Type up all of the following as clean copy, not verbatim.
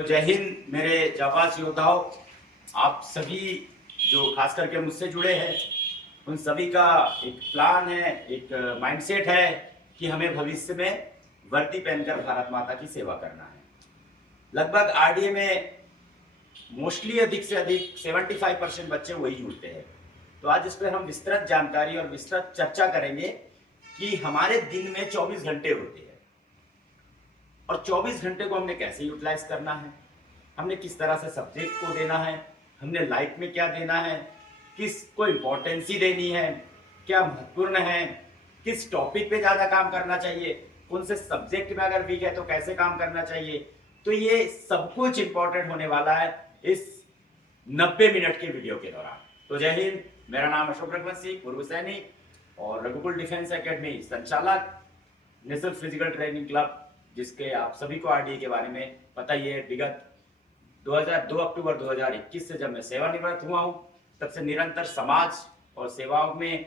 जय हिंद मेरे जाबाज योद्धाओं। आप सभी जो खास करके मुझसे जुड़े हैं उन सभी का एक प्लान है, एक माइंडसेट है कि हमें भविष्य में वर्दी पहनकर भारत माता की सेवा करना है। लगभग आरडीए में मोस्टली अधिक से अधिक 75% बच्चे वही जुड़ते हैं। तो आज इस पर हम विस्तृत जानकारी और विस्तृत चर्चा करेंगे कि हमारे दिन में 24 घंटे होते हैं और 24 घंटे को हमने कैसे यूटिलाइज करना है, हमने किस तरह से सब्जेक्ट को देना है, हमने लाइफ में क्या देना है, किस को इम्पोर्टेंसी देनी है, क्या महत्वपूर्ण है, किस टॉपिक पे ज़्यादा काम करना चाहिए, कौन से सब्जेक्ट में अगर वीक है तो कैसे काम करना चाहिए। तो ये सब कुछ इंपॉर्टेंट होने वाला है इस 90 मिनट के वीडियो के दौरान। तो जय हिंद, मेरा नाम अशोक रघुवंशी, पूर्व सैनिक और रघुकुल डिफेंस एकेडमी संचालक, नेशनल फिजिकल ट्रेनिंग क्लब, जिसके आप सभी को आरडीए के बारे में पता ही है। विगत 2 अक्टूबर 2021 से जब मैं सेवानिवृत्त हुआ हूं, तब से निरंतर समाज और सेवाओं में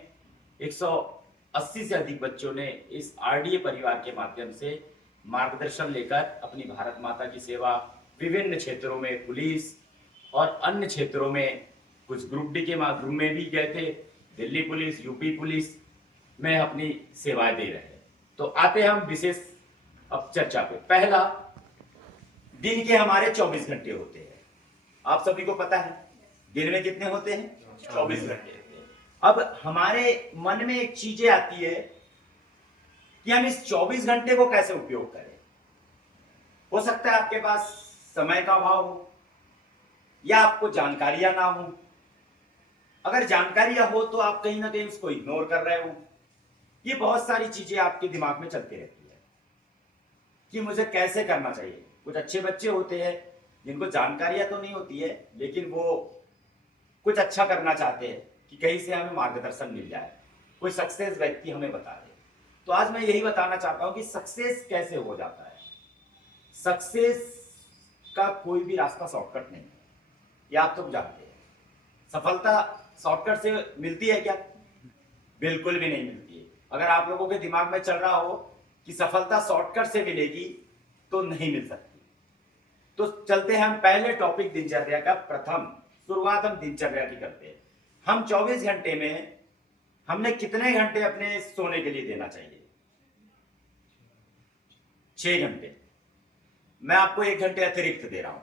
180 से अधिक बच्चों ने इस आरडीए परिवार के माध्यम से मार्गदर्शन लेकर अपनी भारत माता की सेवा विभिन्न क्षेत्रों में, पुलिस और अन्य क्षेत्रों में, कुछ ग्रुप डी के ग्रुप में भी गए थे, दिल्ली पुलिस, यूपी पुलिस में अपनी सेवाएं दे रहे हैं। तो आते हैं हम विशेष अब चर्चा पे। पहला, दिन के हमारे 24 घंटे होते हैं। आप सभी को पता है दिन में कितने होते हैं? 24 घंटे होते हैं। अब हमारे मन में एक चीजें आती है कि हम इस 24 घंटे को कैसे उपयोग करें। हो सकता है आपके पास समय का अभाव हो या आपको जानकारियां ना हो। अगर जानकारियां हो तो आप कहीं ना कहीं उसको इग्नोर कर रहे हो। ये बहुत सारी चीजें आपके दिमाग में चलती रहती है कि मुझे कैसे करना चाहिए। कुछ अच्छे बच्चे होते हैं जिनको जानकारियां तो नहीं होती है, लेकिन वो कुछ अच्छा करना चाहते हैं कि कहीं से हमें मार्गदर्शन मिल जाए, कोई सक्सेस व्यक्ति हमें बता दे। तो आज मैं यही बताना चाहता हूं कि सक्सेस कैसे हो जाता है। सक्सेस का कोई भी रास्ता शॉर्टकट नहीं है, ये आप तो जानते हैं। सफलता शॉर्टकट से मिलती है क्या? बिल्कुल भी नहीं मिलती है। अगर आप लोगों के दिमाग में चल रहा हो कि सफलता शॉर्टकट से मिलेगी तो नहीं मिल सकती। तो चलते हैं हम पहले टॉपिक दिनचर्या का। प्रथम शुरुआत हम दिनचर्या की करते हैं। हम 24 घंटे में हमने कितने घंटे अपने सोने के लिए देना चाहिए? 6 घंटे। मैं आपको 1 घंटे अतिरिक्त दे रहा हूं,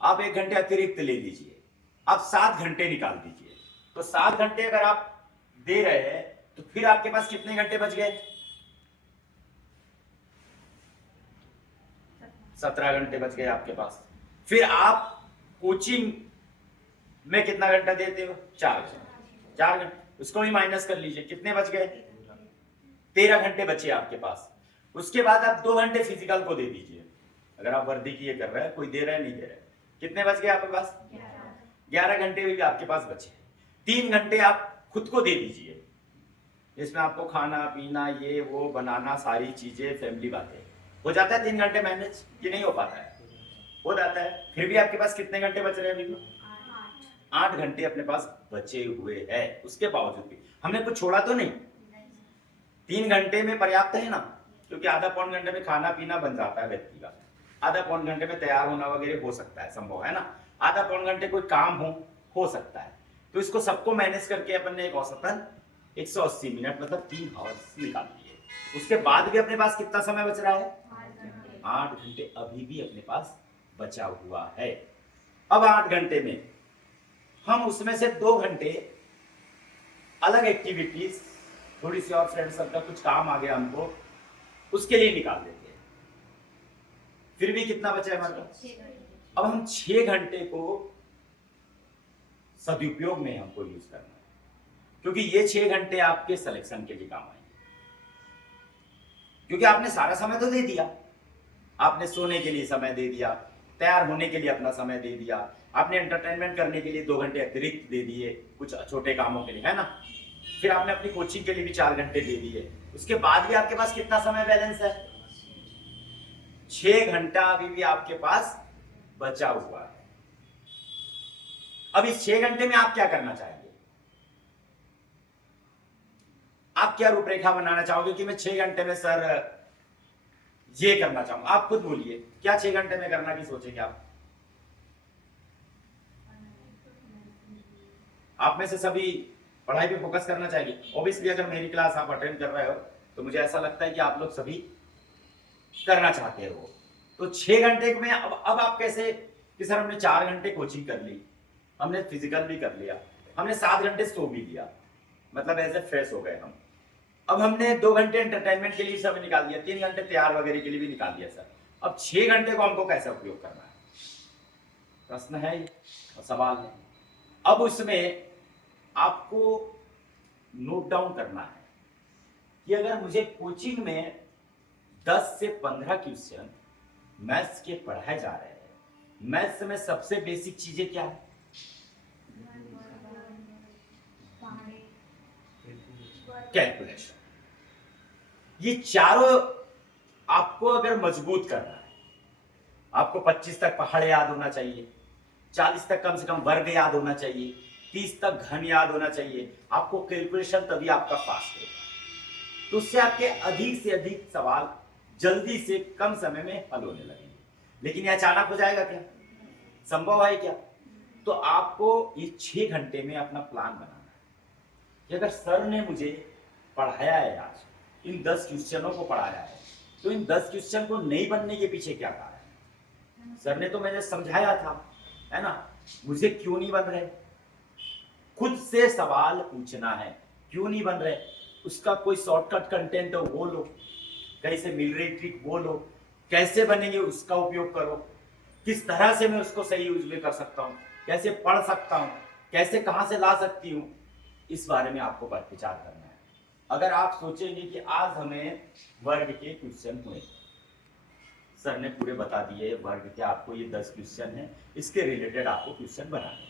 आप 1 घंटे अतिरिक्त ले लीजिए, आप 7 घंटे निकाल दीजिए। तो 7 घंटे अगर आप दे रहे हैं तो फिर आपके पास कितने घंटे बच गए? 17 घंटे बच गए आपके पास। फिर आप कोचिंग में कितना घंटा देते हो? 4 घंटे। 4 घंटे उसको भी माइनस कर लीजिए, कितने बच गए? 13 घंटे बचे आपके पास। उसके बाद आप 2 घंटे फिजिकल को दे दीजिए। अगर आप वर्दी की ये कर रहे हैं, कोई दे रहा है नहीं दे रहा है, कितने बच गए आपके पास? 11 घंटे भी आपके पास बचे। 3 घंटे आप खुद को दे दीजिए, इसमें आपको खाना पीना, ये वो बनाना, सारी चीजें, फैमिली बातें। हो जाता है 3 घंटे मैनेज कि नहीं हो पाता है? हो जाता है। फिर भी आपके पास कितने घंटे बच रहे हैं अभी? 8 घंटे अपने पास बचे हुए हैं। उसके बावजूद भी हमने कुछ छोड़ा तो नहीं। 3 घंटे में पर्याप्त है ना, क्योंकि आधा पौन घंटे में खाना पीना बन जाता है व्यक्ति का, आधा पौन घंटे में तैयार होना वगैरह हो सकता है, संभव है ना, आधा पौन घंटे कोई काम हो सकता है। तो इसको सबको मैनेज करके अपन ने एक औसतन 180 मिनट मतलब 3 आवर्स निकाल दिए। उसके बाद भी अपने पास कितना समय बच रहा है? 8 घंटे अभी भी अपने पास बचा हुआ है। अब 8 घंटे में हम उसमें से 2 घंटे अलग एक्टिविटीज, थोड़ी सी और फ्रेंड सर्कल, कुछ काम आ गया हमको, उसके लिए निकाल देते हैं। फिर भी कितना बचा है हमारे पास? अब हम 6 घंटे को सदुपयोग में हमको यूज करना है, क्योंकि ये 6 घंटे आपके सिलेक्शन के लिए काम आएंगे। क्योंकि आपने सारा समय तो दे दिया, आपने सोने के लिए समय दे दिया, तैयार होने के लिए अपना समय दे दिया, आपने एंटरटेनमेंट करने के लिए 2 घंटे अतिरिक्त दे दिए, कुछ छोटे कामों के लिए, है ना। फिर आपने अपनी कोचिंग के लिए भी 4 घंटे दे दिए। उसके बाद भी आपके पास कितना समय बैलेंस है? 6 घंटा अभी भी आपके पास बचा हुआ है। अब इस 6 घंटे में आप क्या करना चाहेंगे? आप क्या रूपरेखा बनाना चाहोगे कि मैं 6 घंटे में सर ये करना चाहूंगा। आप खुद बोलिए, क्या 6 घंटे में करना की सोचेंगे आप में से सभी पढ़ाई पे फोकस करना चाहिए। ऑब्वियसली अगर मेरी क्लास आप अटेंड कर रहे हो तो मुझे ऐसा लगता है कि आप लोग सभी करना चाहते हो। तो 6 घंटे में अब आप कैसे कि सर हमने 4 घंटे कोचिंग कर ली, हमने फिजिकल भी कर लिया, हमने 7 घंटे सो भी लिया, मतलब ऐसे फ्रेश हो गए हम। अब हमने 2 घंटे एंटरटेनमेंट के लिए सब निकाल दिया, 3 घंटे तैयार वगैरह के लिए भी निकाल दिया सर। अब 6 घंटे को हमको कैसे उपयोग करना है, प्रश्न है और सवाल है। अब उसमें आपको नोट डाउन करना है कि अगर मुझे कोचिंग में 10 से 15 क्वेश्चन मैथ्स के पढ़ाए जा रहे हैं, मैथ्स में सबसे बेसिक चीजें क्या है, कैलकुलेशन। ये चारों आपको अगर मजबूत करना है, आपको 25 तक पहाड़ याद होना चाहिए, 40 तक कम से कम वर्ग याद होना चाहिए, 30 तक घन याद होना चाहिए, आपको कैलकुलेशन तभी आपका फास्ट होगा। तो उससे आपके अधिक से अधिक सवाल जल्दी से कम समय में हल होने लगेंगे। लेकिन ये अचानक हो जाएगा क्या, संभव है क्या? तो आपको ये 6 घंटे में अपना प्लान बनाना है कि अगर सर ने मुझे पढ़ाया है, आज इन 10 क्वेश्चनों को पढ़ाया है, तो इन 10 क्वेश्चन को नहीं बनने के पीछे क्या कारण है? सर ने तो मुझे समझाया था, है ना, मुझे क्यों नहीं बन रहे? खुद से सवाल पूछना है, क्यों नहीं बन रहे? उसका कोई शॉर्टकट कंटेंट हो वो लो, कहीं से मिल रही ट्रिक वो लो, कैसे बनेंगे उसका उपयोग करो, किस तरह से मैं उसको सही यूज में कर सकता हूँ, कैसे पढ़ सकता हूँ, कैसे कहाँ से ला सकती हूँ, इस बारे में आपको विचार करना है। अगर आप सोचेंगे कि आज हमें वर्ग के क्वेश्चन हुए, सर ने पूरे बता दिए वर्ग के, आपको ये 10 क्वेश्चन है, इसके रिलेटेड आपको क्वेश्चन बनाने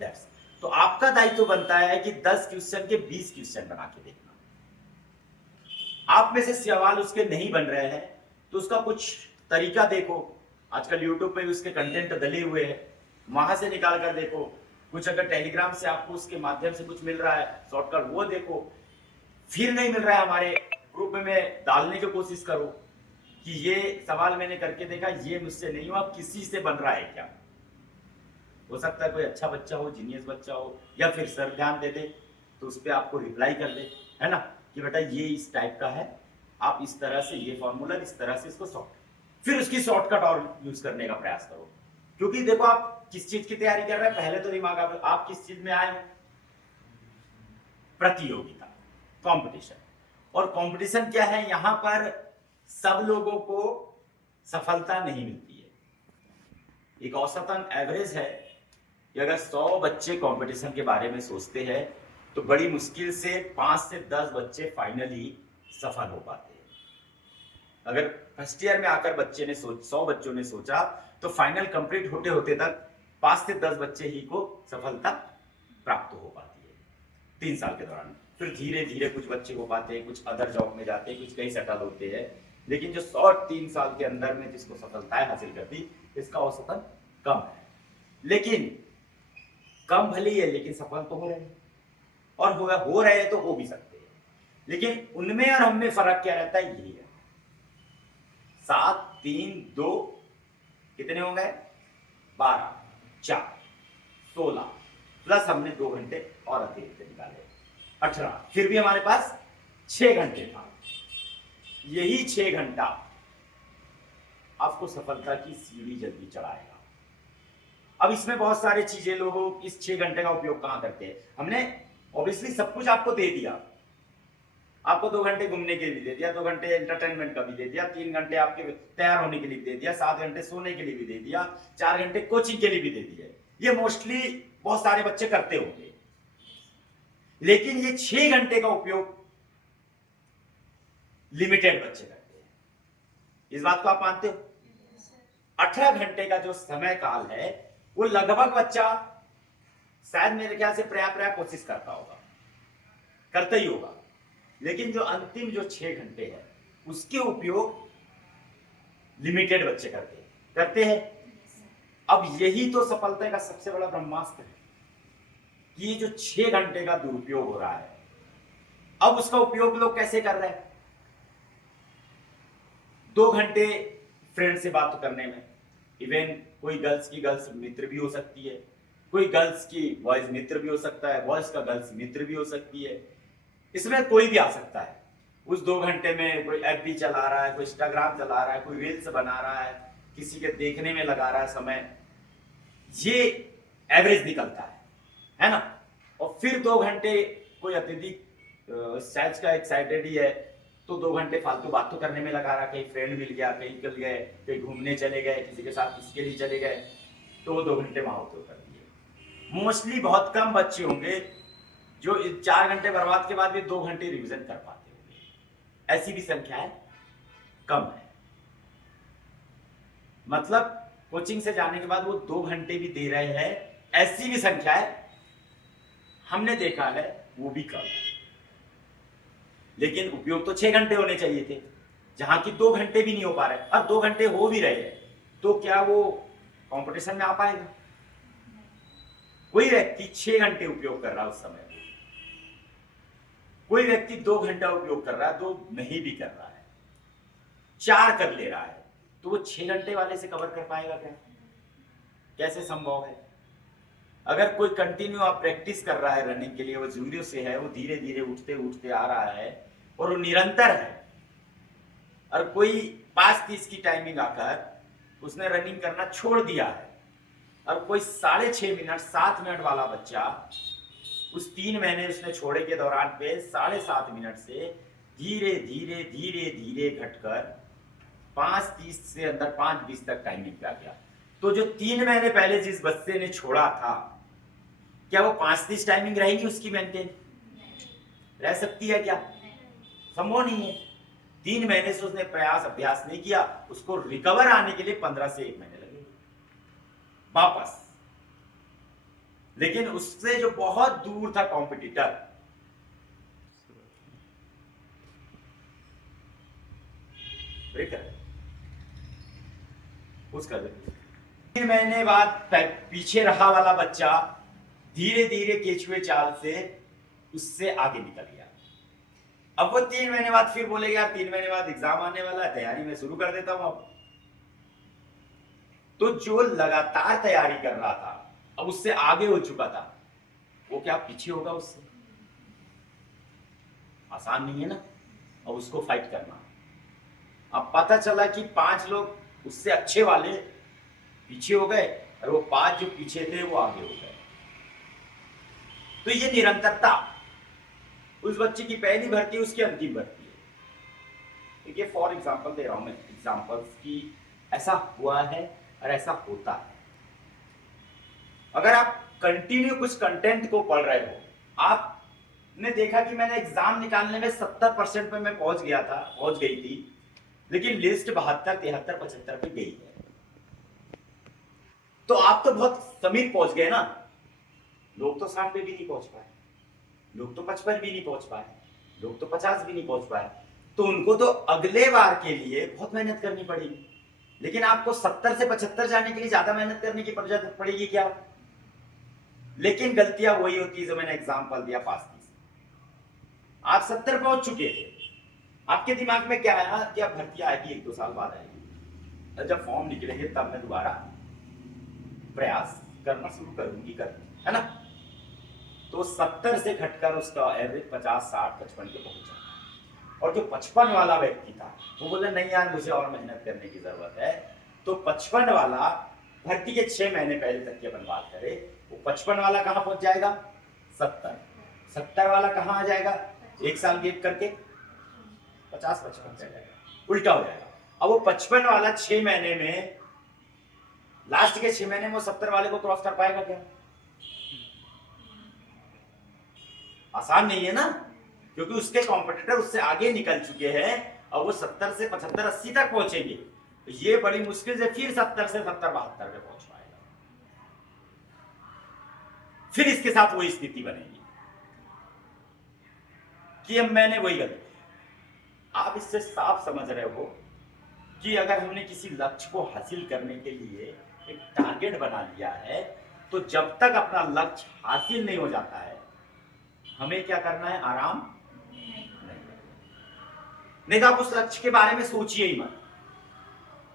हैं। तो आपका दायित्व बनता है कि 10 क्वेश्चन के 20 क्वेश्चन बना के देखना। आप में से सवाल उसके नहीं बन रहे हैं तो उसका कुछ तरीका देखो, आजकल यूट्यूब पे उसके कंटेंट डले हुए हैं, वहां से निकाल कर देखो। कुछ अगर टेलीग्राम से आपको उसके माध्यम से कुछ मिल रहा है शॉर्टकट, वो देखो। फिर नहीं मिल रहा है, हमारे ग्रुप में डालने की कोशिश करो कि ये सवाल मैंने करके देखा, ये मुझसे नहीं हुआ, किसी से बन रहा है क्या? हो सकता है कोई अच्छा बच्चा हो, जीनियस बच्चा हो, या फिर सर ध्यान दे दे तो उस पर आपको रिप्लाई कर दे, है ना, कि बेटा ये इस टाइप का है, आप इस तरह से ये फॉर्मूला इस तरह से इसको सॉल्व, फिर उसकी शॉर्टकट और यूज करने का प्रयास करो। क्योंकि देखो आप किस चीज की तैयारी कर रहे हैं, पहले तो दिमाग आप किस चीज में आए हैं, प्रतियोगिता, कंपटीशन। और कंपटीशन क्या है, यहां पर सब लोगों को सफलता नहीं मिलती है। एक औसतन एवरेज है कि अगर 100 बच्चे कंपटीशन के बारे में सोचते हैं तो बड़ी मुश्किल से 5 से 10 बच्चे फाइनली सफल हो पाते हैं। अगर फर्स्ट ईयर में आकर बच्चे ने 100 बच्चों ने सोचा तो फाइनल कंप्लीट होते होते तक 5 से 10 बच्चे ही को सफलता प्राप्त हो पाती है 3 साल के दौरान। फिर धीरे धीरे कुछ बच्चे हो पाते हैं, कुछ अदर जॉब में जाते हैं, कुछ कहीं सेटल होते हैं। लेकिन जो 3 साल के अंदर में जिसको सफलताएं हासिल करती, इसका औसतन कम है। लेकिन कम भले ही है, लेकिन सफल तो हो रहे हैं, और हो रहे हैं तो हो भी सकते हैं। लेकिन उनमें और हम में फर्क क्या रहता है, यही है। 7, 3, 2 कितने हो गए, 12, 4, 16 प्लस हमने 2 घंटे और अतिरिक्त निकाले, 18। फिर भी हमारे पास 6 घंटे था। यही 6 घंटा आपको सफलता की सीढ़ी जल्दी चढ़ाएगा। अब इसमें बहुत सारी चीजें लोग इस 6 घंटे का उपयोग कहां करते हैं। हमने ऑब्वियसली सब कुछ आपको दे दिया, आपको 2 घंटे घूमने के लिए दे दिया, 2 घंटे एंटरटेनमेंट का भी दे दिया, 3 घंटे आपके तैयार होने के लिए दे दिया, 7 घंटे सोने के लिए भी दे दिया, 4 घंटे कोचिंग के लिए भी दे दिए। ये मोस्टली बहुत सारे बच्चे करते होंगे। लेकिन ये 6 घंटे का उपयोग लिमिटेड बच्चे करते हैं। इस बात को आप मानते हो? 18 घंटे का जो समय काल है वो लगभग बच्चा शायद मेरे ख्याल से पर्याप्त कोशिश करता होगा, करता ही होगा। लेकिन जो अंतिम जो 6 घंटे है उसके उपयोग लिमिटेड बच्चे करते हैं। अब यही तो सफलता का सबसे बड़ा ब्रह्मास्त्र है कि ये जो 6 घंटे का दुरुपयोग हो रहा है, अब उसका उपयोग लोग कैसे कर रहे हैं? 2 घंटे फ्रेंड से बात करने में, इवन कोई गर्ल्स की गर्ल्स मित्र भी हो सकती है, कोई गर्ल्स की बॉयज मित्र भी हो सकता है, बॉयज का गर्ल्स मित्र भी हो सकती है, इसमें कोई भी आ सकता है। उस 2 घंटे में कोई एफबी चला रहा है, कोई इंस्टाग्राम चला रहा है, कोई रील्स बना रहा है, किसी के देखने में लगा रहा है समय, ये एवरेज निकलता है ना। और फिर 2 घंटे कोई अत्यधिक सेक्स का एक्साइटेड ही है तो 2 घंटे फालतू बातों करने में लगा रहा, कहीं फ्रेंड मिल गया, कहीं निकल गए, कहीं घूमने चले गए, किसी के साथ किसी के लिए चले गए, तो वो 2 घंटे वहां उपयोग कर दिए। मोस्टली बहुत कम बच्चे होंगे जो 4 घंटे बर्बाद के बाद भी 2 घंटे रिवीजन कर पाते होंगे, ऐसी भी संख्याएं कम है। मतलब कोचिंग से जाने के बाद वो 2 घंटे भी दे रहे हैं, ऐसी भी संख्याएं हमने देखा है, वो भी कम है। लेकिन उपयोग तो 6 घंटे होने चाहिए थे, जहां की 2 घंटे भी नहीं हो पा रहे, और 2 घंटे हो भी रहे हैं, तो क्या वो कंपटीशन में आ पाएगा? कोई व्यक्ति 6 घंटे उपयोग कर रहा है उस समय, कोई व्यक्ति 2 घंटा उपयोग कर रहा है, 2 नहीं भी कर रहा है, 4 कर ले रहा है, तो वो 6 घंटे वाले से कवर कर पाएगा क्या? कैसे संभव है? अगर कोई कंटिन्यू आप प्रैक्टिस कर रहा है रनिंग के लिए, वो जूनियर से है, वो धीरे धीरे उठते उठते आ रहा है और वो निरंतर है, और कोई 5:30 की टाइमिंग आकर उसने रनिंग करना छोड़ दिया है, और कोई 6.5 मिनट 7 मिनट वाला बच्चा उस 3 महीने उसने छोड़े के दौरान पे 7.5 मिनट से धीरे धीरे धीरे धीरे घटकर 5:30 से अंदर 5:20 तक टाइमिंग पे आ गया। तो जो 3 महीने पहले जिस बच्चे ने छोड़ा था, क्या वो 5:30 टाइमिंग रहेगी उसकी मेंटेन? रह सकती है क्या? संभव नहीं है। 3 महीने से उसने प्रयास अभ्यास नहीं किया, उसको रिकवर आने के लिए 15 से 1 महीने लगे वापस। लेकिन उससे जो बहुत दूर था कॉम्पिटिटर, उसका 3 महीने बाद पीछे रहा वाला बच्चा धीरे धीरे केचुए चाल से उससे आगे निकल गया। अब वो 3 महीने बाद फिर बोलेगा यार 3 महीने बाद एग्जाम आने वाला है, तैयारी में शुरू कर देता हूं अब। तो जो लगातार तैयारी कर रहा था, अब उससे आगे हो चुका था, वो क्या पीछे होगा उससे? आसान नहीं है ना। अब उसको फाइट करना। अब पता चला कि 5 लोग उससे अच्छे वाले पीछे हो गए, और वो 5 जो पीछे थे वो आगे हो गए। तो ये निरंतरता, उस बच्चे की पहली भर्ती उसकी अंतिम भर्ती है। देखिए फॉर एग्जाम्पल दे रहा हूं मैं एग्जाम्पल्स की, ऐसा हुआ है और ऐसा होता है। अगर आप कंटिन्यू कुछ कंटेंट को पढ़ रहे हो, आपने देखा कि मैंने एग्जाम निकालने में 70% पे मैं पहुंच गई थी, लेकिन लिस्ट 72, 73, 75 पे गई है, तो आप तो बहुत समीप पहुंच गए ना। लोग तो 60 पे भी नहीं पहुंच पाए, लोग तो 55 भी नहीं पहुंच पाए, लोग तो 50 भी नहीं पहुंच पाए, तो उनको तो अगले बार के लिए बहुत मेहनत करनी पड़ेगी। लेकिन आपको 70 से 75 जाने के लिए ज्यादा मेहनत करने की जरूरत पड़ेगी क्या? लेकिन गलतियां वही होती है जो मैंने एग्जाम्पल दिया 5:30। आप 70 पहुंच चुके थे, आपके दिमाग में क्या आया कि अब भर्ती आएगी 1-2 साल बाद आएगी, और जब फॉर्म निकलेंगे तब मैं दोबारा प्रयास करना शुरू करूंगी, है ना। तो 70 से घटकर उसका एवरेज 50, 60, 55 पे पहुंच जाता है। और जो 55 वाला व्यक्ति था वो बोले नहीं यार मुझे और मेहनत करने की जरूरत है, तो 55 वाला भर्ती के 6 महीने पहले तक की अपन बात करें, वो 55 वाला कहां पहुंच जाएगा? 70। 70 वाला कहां आ जाएगा? 1 साल गेप करके 50, 55 जाएगा, उल्टा हो जाएगा। अब वो 55 वाला 6 महीने में, लास्ट के 6 महीने में वो 70 वाले को क्रॉस कर पाएगा क्या? आसान नहीं है ना, क्योंकि उसके कॉम्पिटिटर उससे आगे निकल चुके हैं, और वो 70 से 75, 80 तक पहुंचेंगे, तो ये बड़ी मुश्किल से फिर 70 से 70, 72 पे पहुंच पाएगा। फिर इसके साथ वही स्थिति बनेगी कि अब मैंने वही गलती। आप इससे साफ समझ रहे हो कि अगर हमने किसी लक्ष्य को हासिल करने के लिए एक टारगेट बना लिया है, तो जब तक अपना लक्ष्य हासिल नहीं हो जाता है, हमें क्या करना है? आराम नहीं तो आप उस लक्ष्य के बारे में सोचिए ही मत।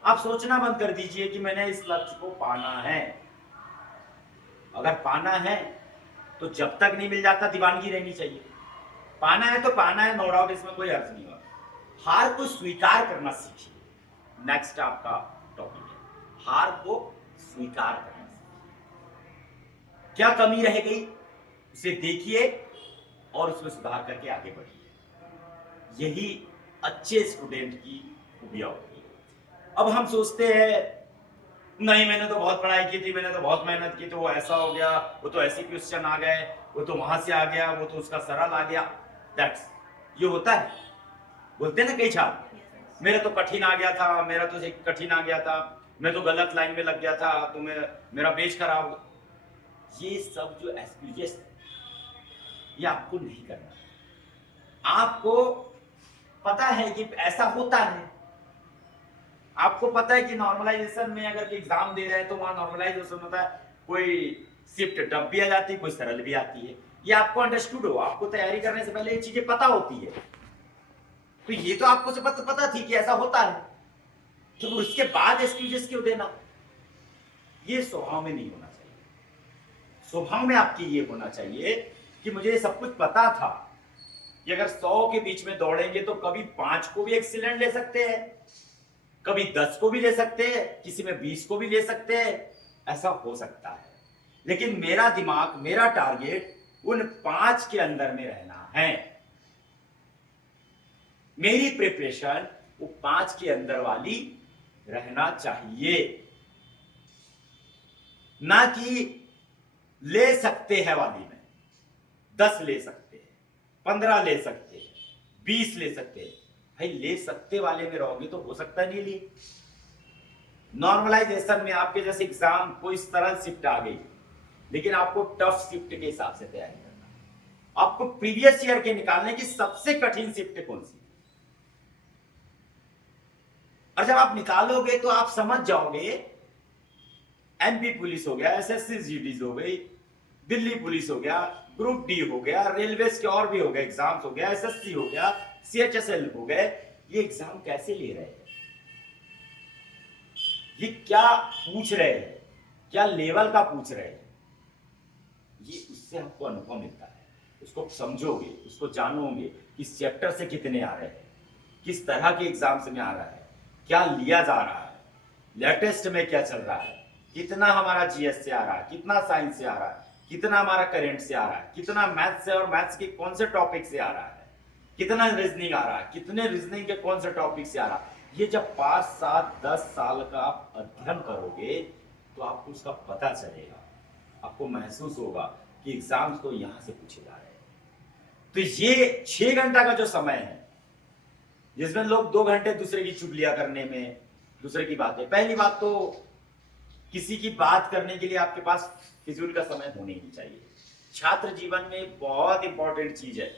आप सोचना बंद कर दीजिए कि मैंने इस लक्ष्य को पाना है। अगर पाना है तो जब तक नहीं मिल जाता दीवानगी रहनी चाहिए। पाना है तो पाना है, नो डाउट, इसमें कोई अर्थ नहीं होगा। हार को स्वीकार करना सीखिए। नेक्स्ट आपका टॉपिक है, हार को स्वीकार करना सीखिए। क्या कमी रह गई उसे देखिए और उसमें सुधार करके आगे बढ़िए। यही अच्छे स्टूडेंट की खूबियां होती है। अब हम सोचते हैं नहीं, मैंने तो बहुत पढ़ाई की थी, मैंने तो बहुत मेहनत की, तो वो ऐसा हो गया, वो तो ऐसे क्वेश्चन आ गए, वो तो वहां से आ गया, वो तो उसका सरल आ गया। दैट्स, ये होता है। बोलते हैं ना कई छात्र, मेरा तो कठिन आ गया था, मेरा तो कठिन आ गया था, मैं तो गलत लाइन में लग गया था, तो मेरा पेज खराब हो। ये सब जो एक्सक्यूजेस, ये आपको नहीं करना। आपको पता है कि ऐसा होता है। आपको पता है कि नॉर्मलाइजेशन में अगर एग्जाम दे रहे हैं तो वहां नॉर्मलाइजेशन होता है, कोई शिफ्ट टफ भी आ जाती है, कोई सरल भी आती है। ये आपको अंडरस्टूड हो, आपको तैयारी करने से पहले ये चीजें पता होती है। तो ये तो आपको से पता थी कि ऐसा होता है, तो उसके बाद एक्सक्यूजेस क्यों देना? ये स्वभाव में नहीं होना चाहिए। स्वभाव में आपकी ये होना चाहिए कि मुझे सब कुछ पता था कि अगर 100 के बीच में दौड़ेंगे तो कभी 5 को भी एक्सीलेंट ले सकते हैं, कभी 10 को भी ले सकते हैं, किसी में 20 को भी ले सकते हैं, ऐसा हो सकता है। लेकिन मेरा दिमाग, मेरा टारगेट उन 5 के अंदर में रहना है। मेरी प्रिपरेशन वो 5 के अंदर वाली रहना चाहिए, ना कि ले सकते हैं वाली में। 10 ले सकते हैं, 15 ले सकते हैं, 20 ले सकते हैं। भाई ले सकते वाले में रहोगे तो हो सकता नहीं लिए। नॉर्मलाइजेशन में आपके जैसे एग्जाम कोई सरल शिफ्ट आ गई, लेकिन आपको टफ शिफ्ट के हिसाब से तैयारी करना है। आपको प्रीवियस ईयर के निकालने की सबसे कठिन शिफ्ट कौन सी, और जब आप निकालोगे तो आप समझ जाओगे। एमपी पुलिस हो गया, एसएससी जीडीज हो गई, दिल्ली पुलिस हो गया, ग्रुप डी हो गया, रेलवेज के और भी हो गए एग्जाम्स हो गया, एसएससी हो गया, सीएचएसएल हो गए, ये एग्जाम कैसे ले रहे हैं, ये क्या पूछ रहे हैं, क्या लेवल का पूछ रहे हैं, ये उससे आपको अनुभव मिलता है। उसको समझोगे, उसको जानोगे, किस चैप्टर से कितने आ रहे हैं, किस तरह के एग्जाम्स में आ रहा है, क्या लिया जा रहा है, लेटेस्ट में क्या चल रहा है, कितना हमारा जीएस से आ रहा है, कितना साइंस से आ रहा है, कितना हमारा करंट से आ रहा है, कितना मैथ्स से और मैथ्स के कौन से टॉपिक से आ रहा है, कितना रीजनिंग आ रहा है, कितने रीजनिंग के कौन से टॉपिक से आ रहा है। ये जब 5, 7, 10 साल का आप अध्ययन करोगे तो आपको उसका पता चलेगा, आपको महसूस होगा कि एग्जाम्स तो यहां से पूछे जा रहे हैं। तो ये 6 घंटा का जो समय है, जिसमें लोग 2 घंटे दूसरे की चुगलियां करने में, दूसरे की बातें, पहली बात तो किसी की बात करने के लिए आपके पास फिजूल का समय होने ही चाहिए। छात्र जीवन में बहुत इंपॉर्टेंट चीज है।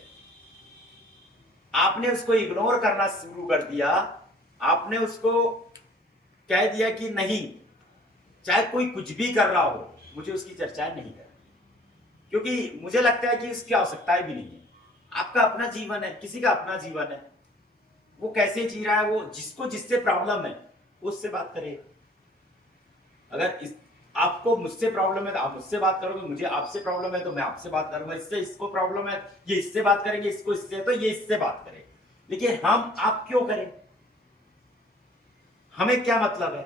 आपने उसको इग्नोर करना शुरू कर दिया, आपने उसको कह दिया कि नहीं, चाहे कोई कुछ भी कर रहा हो, मुझे उसकी चर्चाएं नहीं करनी, क्योंकि मुझे लगता है कि उसकी आवश्यकता भी नहीं है। आपका अपना जीवन है, किसी का अपना जीवन है, वो कैसे जी रहा है, वो जिसको जिससे प्रॉब्लम है उससे बात करें। अगर आपको मुझसे प्रॉब्लम है तो आप मुझसे बात करोगे, मुझे आपसे प्रॉब्लम है तो मैं आपसे बात करूंगा, इससे इसको प्रॉब्लम है, ये इससे बात करेंगे, इसको इससे, तो ये इससे बात करें। लेकिन हम आप क्यों करें, हमें क्या मतलब है?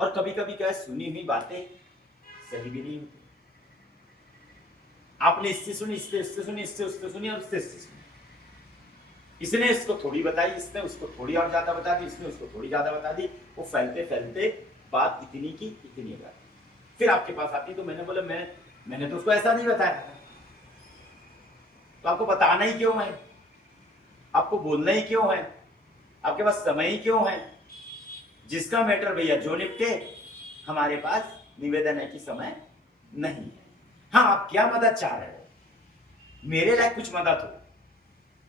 और कभी कभी क्या सुनी हुई बातें सही भी नहीं होती। आपने इससे सुनी, इससे सुनी, इससे उससे सुनी, और उससे सुनी। इसने इसको थोड़ी बताई, इसने उसको थोड़ी और ज्यादा बता दी, इसने उसको थोड़ी ज्यादा बता दी। वो फैलते फैलते बात इतनी की इतनी हो जाती, फिर आपके पास आती। तो मैंने बोला मैंने तो उसको ऐसा नहीं बताया, तो आपको बताना ही क्यों है, आपको बोलना ही क्यों है, आपके पास समय ही क्यों है? जिसका मैटर भैया जो निपटे, हमारे पास निवेदन है कि समय नहीं है। हाँ, आप क्या मदद चाह रहे हो, मेरे लायक कुछ मदद हो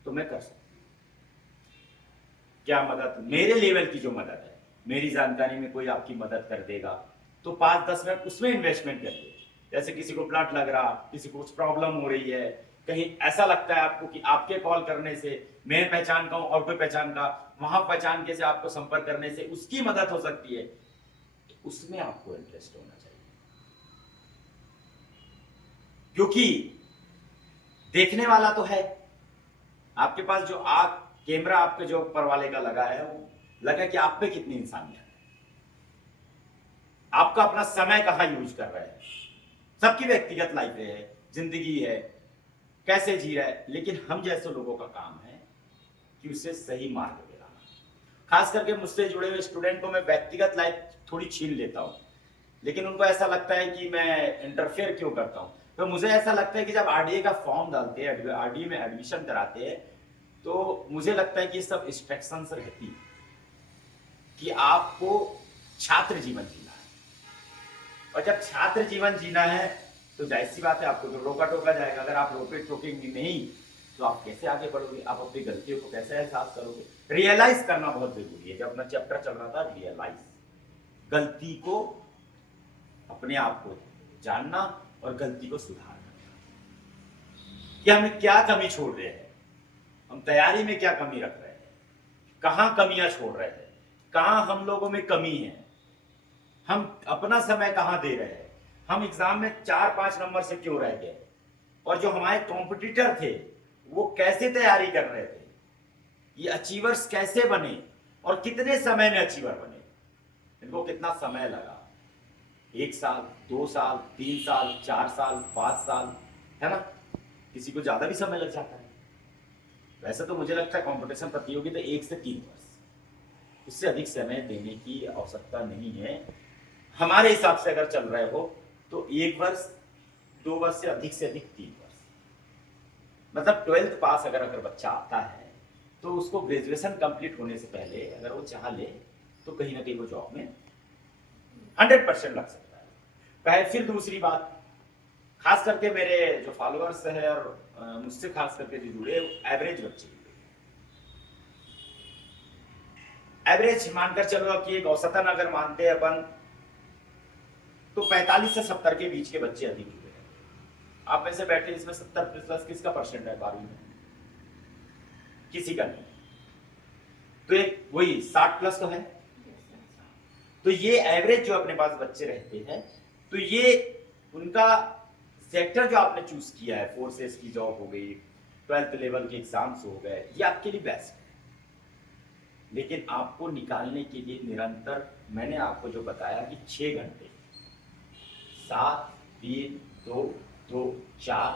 तो मैं कर सकता हूं। क्या मदद? मेरे लेवल की जो मदद है, मेरी जानकारी में कोई आपकी मदद कर देगा तो 5-10 मिनट उसमें इन्वेस्टमेंट करिए। जैसे किसी को ब्लड लग रहा, किसी को कुछ प्रॉब्लम हो रही है, कहीं ऐसा लगता है आपको कि आपके कॉल करने से मैं पहचान का हूं और कोई पहचान का, वहां पहचान के से आपको संपर्क करने से उसकी मदद हो सकती है, तो उसमें आपको इंटरेस्ट होना चाहिए। क्योंकि देखने वाला तो है, आपके पास जो आग कैमरा आपके जो ऊपर वाले का लगा है, वो लगा कि आप पे कितनी इंसानियत है, आपका अपना समय कहां यूज कर रहे हैं। सबकी व्यक्तिगत लाइफ है, जिंदगी है, कैसे जी रहा है, लेकिन हम जैसे लोगों का काम है कि उसे सही मार्ग पे लाना। खास करके मुझसे जुड़े हुए स्टूडेंट को मैं व्यक्तिगत लाइफ थोड़ी छीन लेता हूं, लेकिन उनको ऐसा लगता है कि मैं इंटरफेयर क्यों करता हूं। तो मुझे ऐसा लगता है कि जब आरडीए का फॉर्म डालते हैं, आरडीए में एडमिशन कराते हैं, तो मुझे लगता है कि सब इंस्ट्रक्शंस रहती है कि आपको छात्र जीवन जीना है, और जब छात्र जीवन जीना है तो जाहिर सी बात है आपको तो रोका टोका जाएगा। अगर आप रोके टोकेंगे नहीं तो आप कैसे आगे बढ़ोगे, आप अपनी गलतियों को कैसे एहसास करोगे। रियलाइज करना बहुत जरूरी है। जब अपना चैप्टर चल रहा था रियलाइज, गलती को, अपने आप को जानना और गलती को सुधारना कि हमें क्या कमी छोड़ रहे हैं, हम तैयारी में क्या कमी रख रहे हैं, कहां कमियां छोड़ रहे हैं, कहां हम लोगों में कमी है, हम अपना समय कहां दे रहे हैं, हम एग्जाम में 4-5 नंबर से क्यों रह गए, और जो हमारे कॉम्पिटिटर थे वो कैसे तैयारी कर रहे थे, ये अचीवर्स कैसे बने और कितने समय में अचीवर बने, इनको कितना समय लगा, 1 साल, 2 साल, 3 साल, 4 साल, 5 साल, है ना, किसी को ज्यादा भी समय लग जाता है। वैसे तो मुझे लगता है कंपटीशन प्रतियोगिता 1 से 3 वर्ष, उससे अधिक समय देने की आवश्यकता नहीं है। हमारे हिसाब से अगर चल रहे हो तो 1 वर्ष, 2 वर्ष से अधिक 3 वर्ष, मतलब 12th पास अगर बच्चा आता है तो उसको ग्रेजुएशन कंप्लीट होने से पहले अगर वो चाह ले तो कहीं ना कहीं वो जॉब में 100% लग सकता है। पहले फिर दूसरी बात, खास करके मेरे जो फॉलोअर्स है और मुझसे खास करके जो जुड़े, एवरेज बच्चे, एवरेज मानकर चलो कि एक औसतन अगर मानते हैं अपन तो 45 से 70 के बीच के बच्चे अधिक जुड़े हैं। आप में से बैठे इसमें 70 प्लस किसका परसेंट है 12वीं में? किसी का नहीं। तो एक वही 60 प्लस तो है। तो ये एवरेज जो अपने पास बच्चे रहते हैं, तो ये उनका सेक्टर जो आपने चूज किया है, फोर्सेस की जॉब हो गई, 12th लेवल के एग्जाम्स हो गए, ये आपके लिए बेस्ट है। लेकिन आपको निकालने के लिए निरंतर, मैंने आपको जो बताया कि 6 घंटे, 7, 3, 2, 2, 4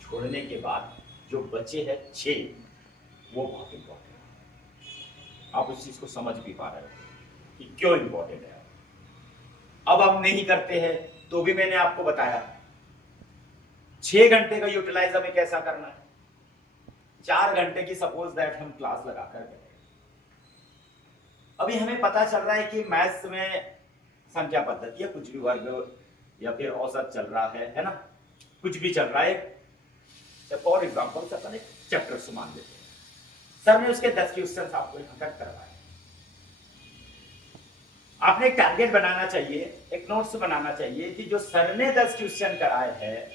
छोड़ने के बाद जो बचे हैं 6, वो बहुत इंपॉर्टेंट है। आप उस चीज को समझ भी पा रहे हो कि क्यों इंपॉर्टेंट है। अब हम नहीं करते हैं तो भी मैंने आपको बताया 6 घंटे का यूटिलाइज हमें कैसा करना है। 4 घंटे की सपोज दैट हम क्लास लगाकर करें। अभी हमें पता चल रहा है कि मैथ्स में संख्या पद्धति या कुछ भी वर्ग या फिर औसत चल रहा है ना, कुछ भी चल रहा है। फॉर एग्जाम्पल अपन एक चैप्टर से मान लेते हैं, सर ने उसके 10 क्वेश्चन आपको कट करवाए। आपने एक टारगेट बनाना चाहिए, एक नोट्स बनाना चाहिए कि जो सर ने 10 क्वेश्चन कराए हैं,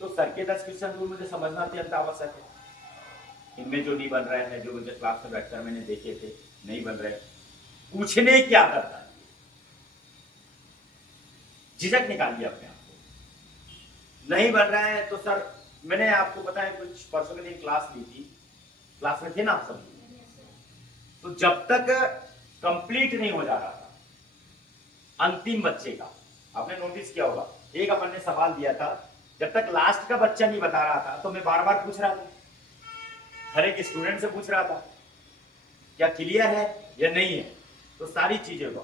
तो सर के 10 क्वेश्चन को मुझे समझना अत्यंत आवश्यक है। इनमें जो नहीं बन रहे हैं, जो मुझे क्लास में बैठकर मैंने देखे थे नहीं बन रहे, पूछने की आदत है, झिझक निकालिए अपने आप को। नहीं बन रहा है तो सर, मैंने आपको बताया कुछ परसों के दिन क्लास ली थी, क्लास में थे ना आप सब, तो जब तक कंप्लीट नहीं हो जा रहा था अंतिम बच्चे का, आपने नोटिस किया होगा, एक अपन ने सवाल दिया था, जब तक लास्ट का बच्चा नहीं बता रहा था तो मैं बार बार पूछ रहा था, हर एक स्टूडेंट से पूछ रहा था क्या क्लियर है या नहीं है। तो सारी चीजें को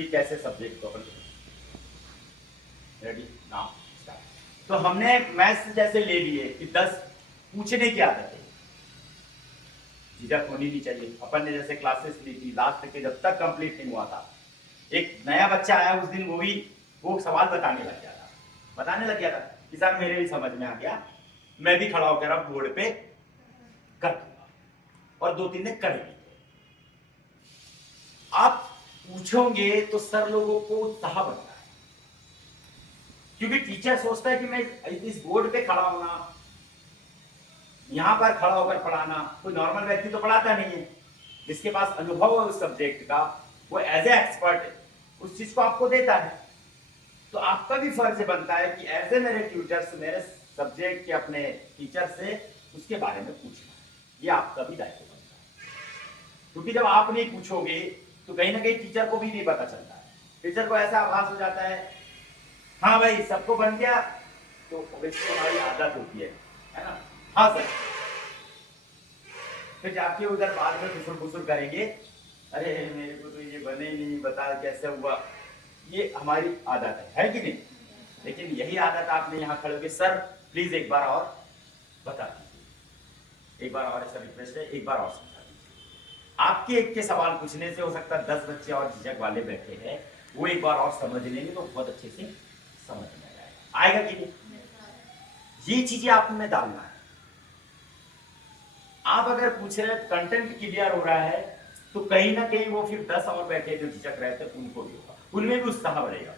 कैसे सब्जेक्ट को अपन रेडी नाउ स्टार्ट। तो हमने मैथ्स जैसे ले लिए कि 10 पूछने की आदत है, झिझक होनी नहीं चाहिए। अपन ने जैसे क्लासेस ली थी, लास्ट के जब तक कंप्लीट नहीं हुआ था, एक नया बच्चा आया उस दिन, वो सवाल बताने लग गया था कि सर मेरे भी समझ में आ गया, मैं भी खड़ा होकर अब बोर्ड पे कर दूंगा, और 2-3 ने कर भी। आप पूछोगे तो सर लोगों को उत्साह बनता है, क्योंकि टीचर सोचता है कि मैं इस बोर्ड पे खड़ा होना, यहाँ पर खड़ा होकर पढ़ाना कोई नॉर्मल व्यक्ति तो पढ़ाता नहीं है। जिसके पास अनुभव है उस सब्जेक्ट का, वो एज ए एक्सपर्ट उस चीज को आपको देता है। तो आपका भी फर्ज बनता है कि एज ए मेरे ट्यूटर्स, मेरे सब्जेक्ट के अपने टीचर से उसके बारे में पूछना, ये आपका भी दायित्व बनता है। क्योंकि जब आप नहीं पूछोगे तो कहीं ना कहीं टीचर को भी नहीं पता चलता है। टीचर को ऐसा आभास हो जाता है, हाँ भाई सबको बन गया, तो हमारी आदत होती है ना, हाँ सर। फिर जाके उधर बाद में घुसुर घुसुर करेंगे, अरे मेरे को तो ये बने ही नहीं, बता कैसे हुआ। ये हमारी आदत है कि नहीं? लेकिन यही आदत आपने यहाँ खड़े होकर, सर प्लीज एक बार और बता दीजिए, एक बार और ऐसा रिक्वेस्ट है, एक बार और समझा दीजिए। आपके एक के सवाल पूछने से हो सकता है 10 बच्चे और झिझक वाले बैठे हैं, वो एक बार और समझ लेंगे तो बहुत अच्छे से समझ में आएगा कि नहीं? ये चीजें आप में डालना है। आप अगर पूछ रहे हैं कंटेंट क्लियर हो रहा है, तो कहीं ना कहीं वो फिर 10 और बैठे जो झिझक रहे थे उनको भी होगा, उनमें भी उत्साह बढ़ेगा।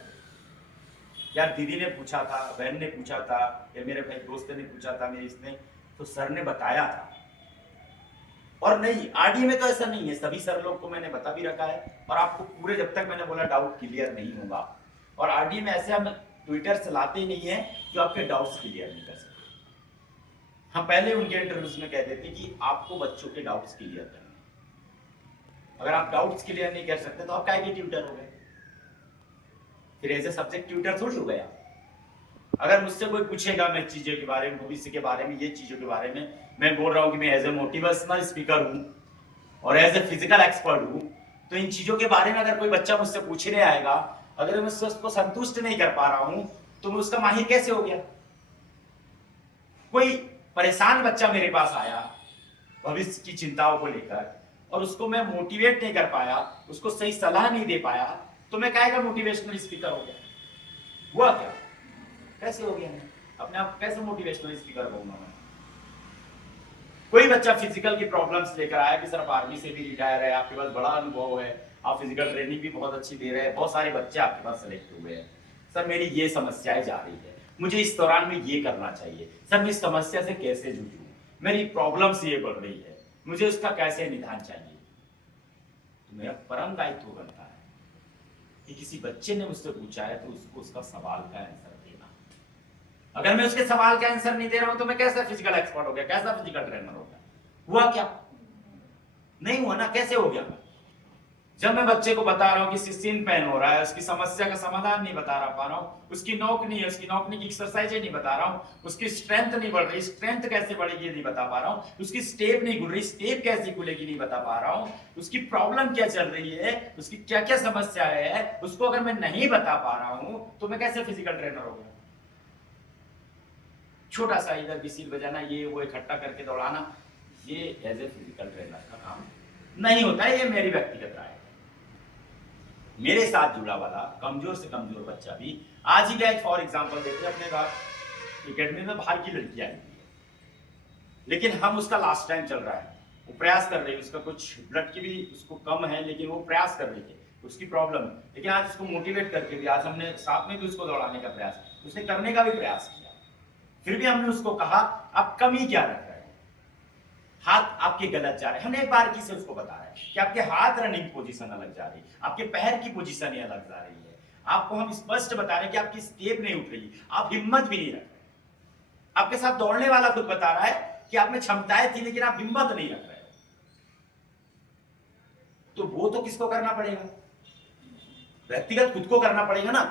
यार दीदी ने पूछा था, बहन ने पूछा था, या मेरे भाई दोस्त ने पूछा था, मेरे इसने तो सर ने बताया था। और नहीं, आरडी में तो ऐसा नहीं है, सभी सर लोग को मैंने बता भी रखा है, और आपको पूरे जब तक मैंने बोला डाउट क्लियर नहीं होगा। और आरडी में ऐसे हम ट्विटर चलाते ही नहीं है जो आपके डाउट्स क्लियर नहीं कर सकते। हम पहले उनके इंटरव्यूज में कहते थे कि आपको बच्चों के डाउट्स क्लियर करने, अगर आप डाउट्स क्लियर नहीं कर सकते तो आप काय के ट्यूटर हो गए, फिर एज ए सब्जेक्ट ट्यूटर थोड़ी हो गया। अगर मुझसे कोई पूछेगा मैं चीजों के बारे में, भविष्य के बारे में, ये चीजों के बारे में, मैं बोल रहा हूँ कि मैं एज ए मोटिवेशनल स्पीकर हूँ और एज ए फिजिकल एक्सपर्ट हूँ, तो इन चीजों के बारे में अगर कोई बच्चा मुझसे पूछने आएगा, अगर मैं उसको संतुष्ट नहीं कर पा रहा हूं तो मैं उसका माहिर कैसे हो गया? कोई परेशान बच्चा मेरे पास आया भविष्य की चिंताओं को लेकर, और उसको मैं मोटिवेट नहीं कर पाया, उसको सही सलाह नहीं दे पाया, तो मैं कहेगा मोटिवेशनल स्पीकर हो गया? हुआ क्या? कैसे हो गया? मैं अपने आप कैसे मोटिवेशनल स्पीकर कहूंगा मैं? कोई बच्चा फिजिकल की प्रॉब्लम्स लेकर आया कि सर आप आर्मी से भी रिटायर है, आपके पास बड़ा अनुभव है, आप फिजिकल ट्रेनिंग भी बहुत अच्छी दे रहे हैं, बहुत सारे बच्चे आपके पास सेलेक्ट हुए हैं, सर मेरी ये समस्याएं जा रही है, मुझे इस दौरान में ये करना चाहिए, सर मैं इस समस्या से कैसे जूझूं, मेरी प्रॉब्लम्स ये बढ़ रही है, मुझे उसका कैसे निदान चाहिए। तो मेरा परम दायित्व बनता है कि किसी बच्चे ने मुझसे पूछा है तो उसको उसका सवाल का आंसर देना। अगर मैं उसके सवाल का आंसर नहीं दे रहा हूं तो मैं कैसा फिजिकल एक्सपर्ट हो गया, कैसा फिजिकल ट्रेनर हो गया? हुआ क्या? नहीं हुआ ना। कैसे हो गया? जब मैं बच्चे को बता रहा हूं कि सिस्टीन पेन हो रहा है, उसकी समस्या का समाधान नहीं बता पा रहा हूं, उसकी नोक नहीं है, उसकी नोकने की एक्सरसाइजें नहीं बता रहा हूं, उसकी स्ट्रेंथ नहीं बढ़ रही, स्ट्रेंथ कैसे बढ़ेगी नहीं बता पा रहा हूं, उसकी स्टेप नहीं खुल रही, स्टेप कैसी खुलेगी नहीं बता पा रहा हूं, उसकी प्रॉब्लम क्या चल रही है, उसकी क्या क्या समस्या है, उसको अगर मैं नहीं बता पा रहा हूं तो मैं कैसे फिजिकल ट्रेनर हो गया? छोटा सा इधर भी सील बजाना, ये वो इकट्ठा करके दौड़ाना, ये एज ए फिजिकल ट्रेनर का काम नहीं होता है। ये मेरी व्यक्तिगत राय है। मेरे साथ जुड़ा वाला कमजोर से कमजोर बच्चा भी आज ही गए, फॉर एग्जांपल देखिए अपने एकेडमी में बाहर की लड़की आई है, लेकिन हम उसका लास्ट टाइम चल रहा है, वो प्रयास कर रही है, उसका कुछ ब्लड की भी उसको कम है, लेकिन वो प्रयास कर रही है, उसकी प्रॉब्लम है, लेकिन आज उसको मोटिवेट करके भी, आज हमने साथ में भी उसको दौड़ाने का प्रयास, उसने करने का भी प्रयास किया, फिर भी हमने उसको कहा आप कमी क्या रख रहे हो, हाथ आपके गलत जा रहे हैं। हमने एक बार की से उसको बताया कि आपके हाथ रनिंग पोजीशन अलग जा रही है, आपके पैर की पोजीशन ही अलग जा रही है, आपको हम स्पष्ट बता रहे हैं कि आपकी स्टेप नहीं उठ रही, आप हिम्मत भी नहीं रख रहे। आपके साथ दौड़ने वाला खुद बता रहा है कि आप में क्षमताएं थी लेकिन आप हिम्मत नहीं रख रहे हो। तो वो तो किसको करना पड़ेगा? व्यक्तिगत खुद को करना पड़ेगा ना,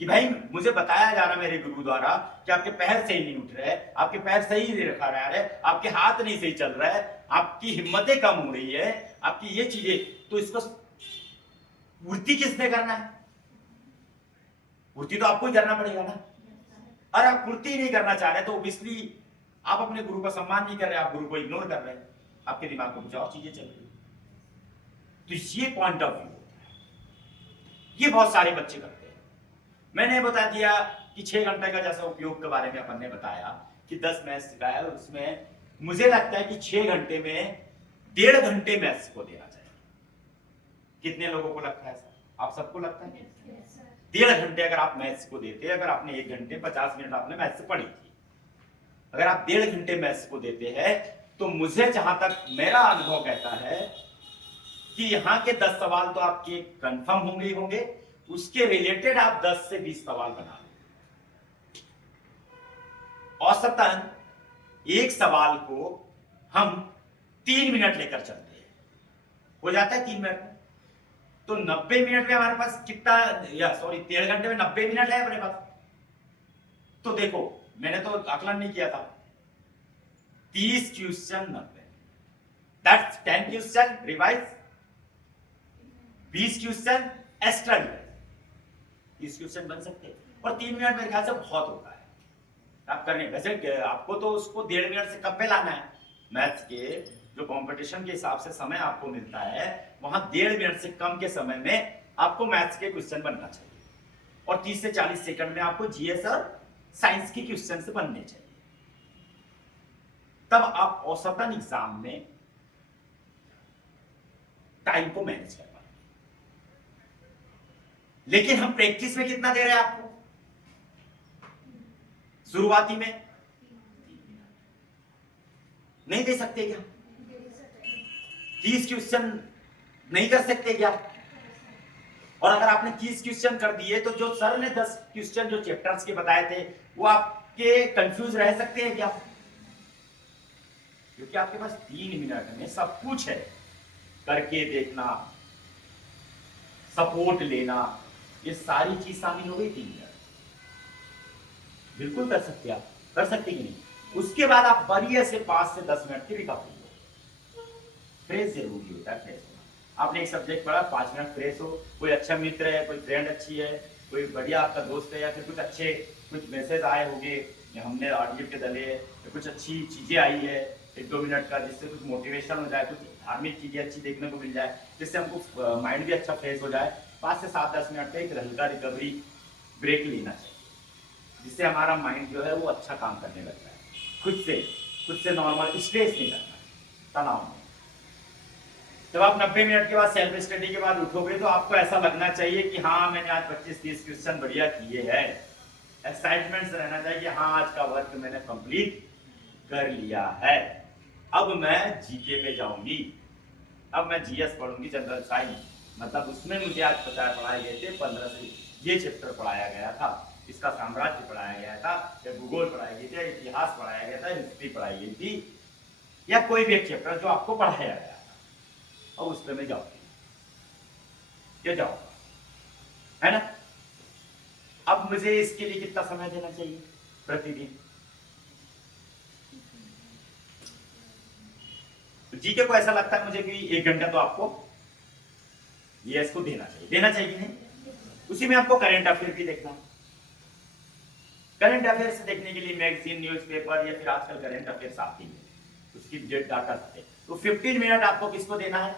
कि भाई मुझे बताया जा रहा मेरे गुरु द्वारा कि आपके पैर सही नहीं उठ रहे, आपके पैर सही नहीं रखा रहा है, आपके हाथ नहीं सही चल रहा है, आपकी हिम्मतें कम हो रही है, आपकी ये चीजें, तो इसको पूर्ति किसने करना है? पूर्ति तो आपको ही करना पड़ेगा ना। और आप पूर्ति नहीं करना चाह रहे तो ऑब्वियसली आप अपने गुरु का सम्मान नहीं कर रहे, आप गुरु को इग्नोर कर रहे हैं, आपके दिमाग में कुछ और चीजें चल रही। तो ये पॉइंट ऑफ व्यू होता है, ये बहुत सारे बच्चे करते हैं। मैंने बता दिया कि 6 घंटे का जैसा उपयोग के बारे में अपन ने बताया कि 10 मैथ्स सिखाया, उसमें मुझे लगता है कि 6 घंटे में 1.5 घंटे मैथ्स को देना चाहिए। कितने लोगों को लगता है सर? आप सबको लगता है? 1.5 घंटे अगर आप मैथ्स को देते, अगर आपने 1 घंटे 50 मिनट आपने मैथ्स पढ़ी थी, अगर आप 1.5 घंटे मैथ्स को देते हैं तो मुझे जहां तक मेरा अनुभव कहता है कि यहाँ के 10 सवाल तो आपके कंफर्म होंगे ही होंगे, उसके रिलेटेड आप 10 से 20 सवाल बना लो। औसतन एक सवाल को हम 3 मिनट लेकर चलते हैं, हो जाता है 3 मिनट में। तो 90 मिनट में हमारे पास कितना, या सॉरी 1.5 घंटे में 90 मिनट है अपने पास। तो देखो मैंने तो आकलन नहीं किया था, 30 question 90, that's 10 question revise, 20 question extra revise, 30 question बन सकते हैं। और 3 मिनट मेरे ख्याल से बहुत होता है आप करने। वैसे आपको तो उसको 1.5 मिनट से कम पे लाना है। मैथ्स के जो कंपटीशन के हिसाब से समय आपको मिलता है, वहां 1.5 मिनट से कम के समय में आपको मैथ्स के क्वेश्चन बनना चाहिए, और 30 से 40 सेकंड में आपको जीएस और साइंस के क्वेश्चन बनने चाहिए। तब आप औसतन एग्जाम में टाइम को मैनेज कर पाएंगे। लेकिन हम प्रैक्टिस में कितना दे रहे हैं आपको? शुरुआती में नहीं दे सकते क्या? 30 क्वेश्चन नहीं कर सकते क्या? और अगर आपने 30 क्वेश्चन कर दिए तो जो सर ने 10 क्वेश्चन जो चैप्टर्स के बताए थे वो आपके कंफ्यूज रह सकते हैं क्या? क्योंकि आपके पास 3 मिनट में सब कुछ है, करके देखना, सपोर्ट लेना, ये सारी चीज शामिल हो गई 3 मिनट। बिल्कुल कर सकते आप, कर सकते कि नहीं? उसके बाद आप बढ़िया से 5 से 10 मिनट की रिकवरी हो। फ्रेश जरूरी होता है, फ्रेश होना। आपने एक सब्जेक्ट पढ़ा, 5 मिनट फ्रेश हो, कोई अच्छा मित्र है, कोई फ्रेंड अच्छी है, कोई बढ़िया आपका दोस्त है, या फिर कुछ अच्छे कुछ मैसेज आए होंगे, हमने ऑडियो के डले, कुछ अच्छी चीजें आई है 1-2 मिनट का, जिससे कुछ मोटिवेशन हो जाए, कुछ धार्मिक चीजें अच्छी देखने को मिल जाए, जिससे हमको माइंड भी अच्छा फ्रेश हो जाए। 5 से 7-10 मिनट का एक हल्का रिकवरी ब्रेक लेना चाहिए, जिससे हमारा माइंड जो है वो अच्छा काम करने लगता है, खुद से नॉर्मल स्ट्रेस नहीं करना है, तनाव नहीं। जब आप 90 मिनट के बाद सेल्फ स्टडी के बाद उठोगे तो आपको ऐसा लगना चाहिए कि हाँ मैंने आज 25-30 क्वेश्चन बढ़िया किए हैं। एक्साइटमेंट से रहना चाहिए कि हाँ आज का वर्क मैंने कंप्लीट कर लिया है। अब मैं जीके पे जाऊंगी, अब मैं जीएस पढ़ूंगी, जनरल साइंस, मतलब उसमें मुझे आज पढ़ाए गए थे 15 से ये चैप्टर पढ़ाया गया था, इसका साम्राज्य पढ़ाया गया था, या भूगोल पढ़ाया गया था, इतिहास पढ़ाया गया था, हिस्ट्री पढ़ाई गई थी, या कोई भी एक चैप्टर जो आपको पढ़ाया गया था, और उस पर मैं जाऊंगी, ये जाऊंगा, है ना? अब मुझे इसके लिए कितना समय देना चाहिए प्रतिदिन? जीके को ऐसा लगता है मुझे कि 1 घंटा तो आपको ये इसको देना चाहिए कि नहीं? उसी में आपको करंट अफेयर भी देखना है। करंट अफेयर्स देखने के लिए मैगजीन, न्यूज़पेपर, या फिर आजकल करंट अफेयर्स आती है, उसकी डेट डाटा से, तो 15 मिनट आपको किसको देना है?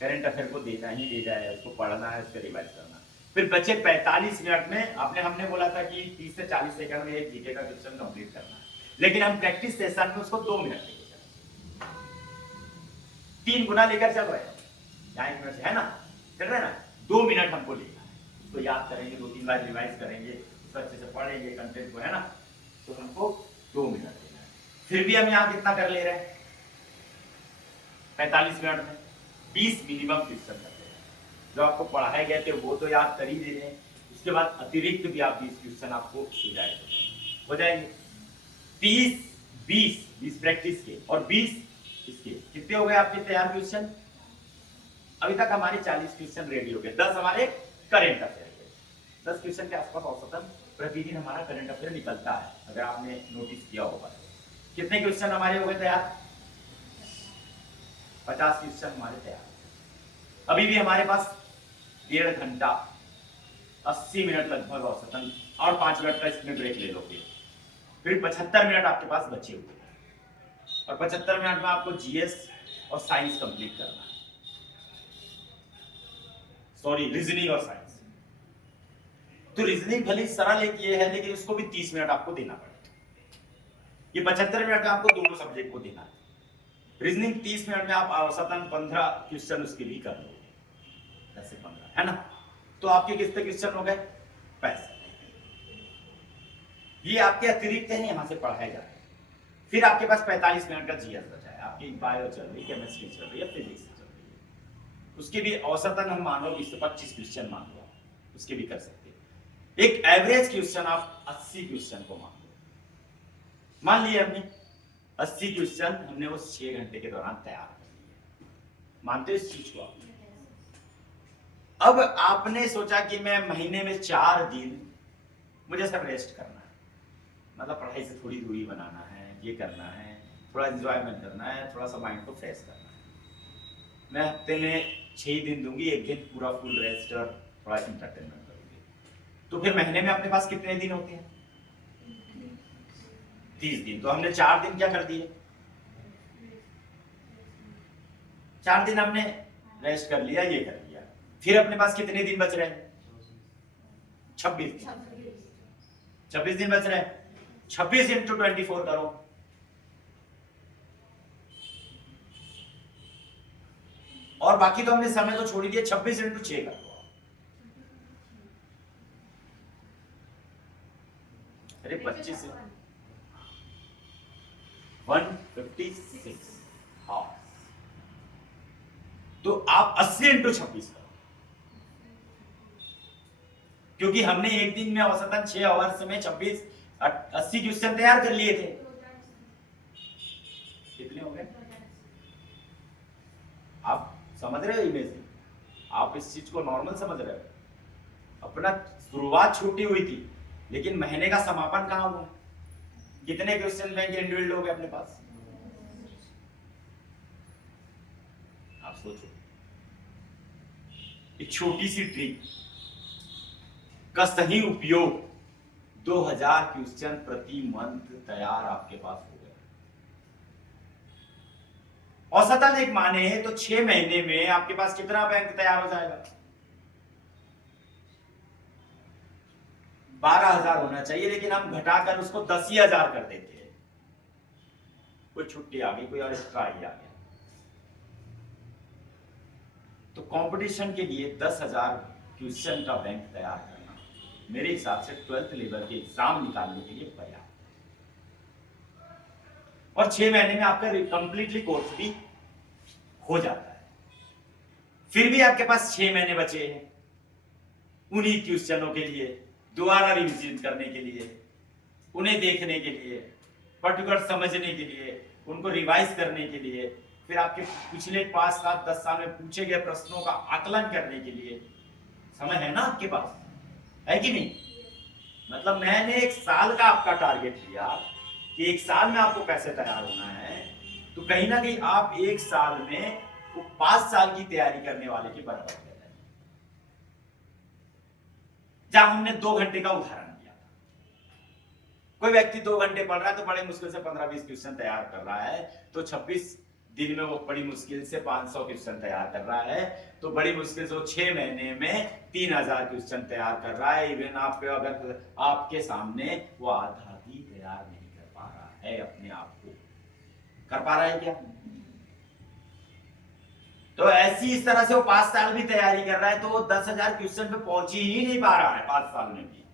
करंट अफेयर को देना ही देना है, उसको पढ़ना है, उसको रिवाइज करना है। फिर बचे 45 मिनट में हमने बोला था कि 30 से 40 सेकंड में एक जीके का क्वेश्चन कंप्लीट करना है, लेकिन हम प्रैक्टिस सेशन में उसको 2 मिनट लेकर चले, 3 गुना लेकर चल रहे हैं, यहाँ 1 मिनट से, है ना, चल रहे ना, 2 मिनट हमको लेना है, उसको याद करेंगे, 2-3 बार रिवाइज करेंगे, उसको अच्छे से पढ़ेंगे कंटेंट को, है ना, तो हमको 2 मिनट लेना है। फिर भी हम यहाँ कितना कर ले रहे हैं? 45 मिनट में 20 मिनिमम क्वेश्चन करते हैं, जो आपको पढ़ाए गए थे वो तो याद कर ही दे रहे हैं, उसके बाद अतिरिक्त भी आप 20 क्वेश्चन आपको हो जाएंगे। 20 प्रैक्टिस के और 20 इसके, कितने हो गए आपके तैयार क्वेश्चन? अभी तक हमारे 40 क्वेश्चन रेडी हो गए, 10 हमारे करंट अफेयर के, 10 क्वेश्चन के आसपास औसतन प्रतिदिन हमारा करंट अफेयर निकलता है, अगर आपने नोटिस किया होगा। कितने क्वेश्चन हमारे हो गए तैयार? 50 क्वेश्चन हमारे तैयार। अभी भी हमारे पास 1.5 घंटा 80 मिनट लगभग औसतन, और 5 मिनट का इसमें ब्रेक ले लोगे, फिर 75 मिनट आपके पास बचे हुए हैं, और 75 मिनट में आपको जीएस और साइंस कंप्लीट करना है, सॉरी रीजनिंग और साइंस। तो रीजनिंग भले सरल एक ये है, लेकिन उसको भी 30 मिनट आपको देना पड़ेगा। ये 75 मिनट में आपको दोनों सब्जेक्ट को देना है। रीजनिंग 30 मिनट में आप औसतन 15 क्वेश्चन उसके लिए कर लोगे, 10 से 15, है ना? तो आपके कितने क्वेश्चन हो गए? 65। ये आपके अतिरिक्त है, यहां से पढ़ाए जा रहे हैं, फिर आपके पास 45 मिनट का जीएस बचा है, आपकी बायो चल रही, केमिस्ट्री चल रही है, फिजिक्स चल रही है, उसके भी औसतन हम मान लो 20-25 क्वेश्चन मान लो, उसके भी कर सकते हैं। एक एवरेज क्वेश्चन आप 80 क्वेश्चन को मान लो, मान लिया हमने 80 क्वेश्चन हमने उस 6 घंटे के दौरान तैयार कर लिए, मानते हो इस चीज को आप? अब आपने सोचा कि मैं महीने में 4 दिन मुझे सब रेस्ट करना है, मतलब पढ़ाई से थोड़ी दूरी बनाना है, ये करना है, थोड़ा एंजॉयमेंट करना है, थोड़ा सा माइंड को फ्रेश करना है। मैं हफ्ते में 6 दिन दूंगी, एक दिन पूरा फुल रेस्ट और थोड़ा इंटरटेनमेंट करूंगी। तो फिर महीने में अपने पास कितने दिन होते हैं? 30 दिन। तो हमने 4 दिन क्या कर दिए? 4 दिन हमने रेस्ट कर लिया, ये कर लिया। फिर अपने पास कितने दिन बच रहे हैं? 26 दिन। 26 दिन बच रहे हैं। 26 इंटू 24 करो, और बाकी तो हमने समय तो छोड़ दिया। 26 इंटू 6 करो, अरे 25 156 हाफ। तो आप 80 इंटू 26 करो, क्योंकि हमने एक दिन में औसतन 6 आवर्स में 80 क्वेश्चन तैयार कर लिए थे। कितने हो गए? आप समझ रहे हो इमेज? आप इस चीज को नॉर्मल समझ रहे हो? अपना शुरुआत छूटी हुई थी, लेकिन महीने का समापन कहां हुआ? कितने क्वेश्चन बैंक इंडिविजुअल हो गए अपने पास? आप सोचो, एक छोटी सी ट्रिक का सही उपयोग, 2000 क्वेश्चन प्रति मंथ तैयार आपके पास हो गए। औसतन एक माने तो 6 महीने में आपके पास कितना बैंक तैयार हो जाएगा? 12,000 होना चाहिए, लेकिन हम घटाकर उसको 10,000 कर देते हैं। कोई छुट्टी आ गई, कोई और एक्स्ट्रा ही आ गया। तो कंपटीशन के लिए 10,000 क्वेश्चन का बैंक तैयार करना मेरे हिसाब से 12th लेवल के एग्जाम निकालने के लिए पर्याप्त। और 6 महीने में आपका कंप्लीटली कोर्स भी हो जाता है। फिर भी आपके पास 6 महीने बचे हैं उन्हीं क्वेश्चनों के लिए दोबारा रिविजन करने के लिए, उन्हें देखने के लिए, पर्टिकुलर समझने के लिए, उनको रिवाइज करने के लिए, फिर आपके पिछले 5, 7, 10 साल में पूछे गए प्रश्नों का आकलन करने के लिए समय है ना आपके पास, है कि नहीं? मतलब मैंने 1 साल का आपका टारगेट लिया कि 1 साल में आपको कैसे तैयार होना है, तो कहीं ना कहीं आप 1 साल में वो 5 साल की तैयारी करने वाले की बराबर है। जहां हमने 2 घंटे का उदाहरण दिया, कोई व्यक्ति 2 घंटे पढ़ रहा है तो बड़े मुश्किल से 15-20 क्वेश्चन तैयार कर रहा है, तो 26 दिन में वो बड़ी मुश्किल से 500 क्वेश्चन तैयार कर रहा है, तो बड़ी मुश्किल से वो 6 महीने में 3000 क्वेश्चन तैयार कर रहा है। इवन आपके अगर आपके सामने वो आधा भी तैयार नहीं कर पा रहा है, अपने आप को कर पा रहा है क्या? तो ऐसी इस तरह से वो 5 साल भी तैयारी कर रहा है, तो वो 10,000 क्वेश्चन पे पहुंच ही नहीं पा रहा है 5 साल में भी,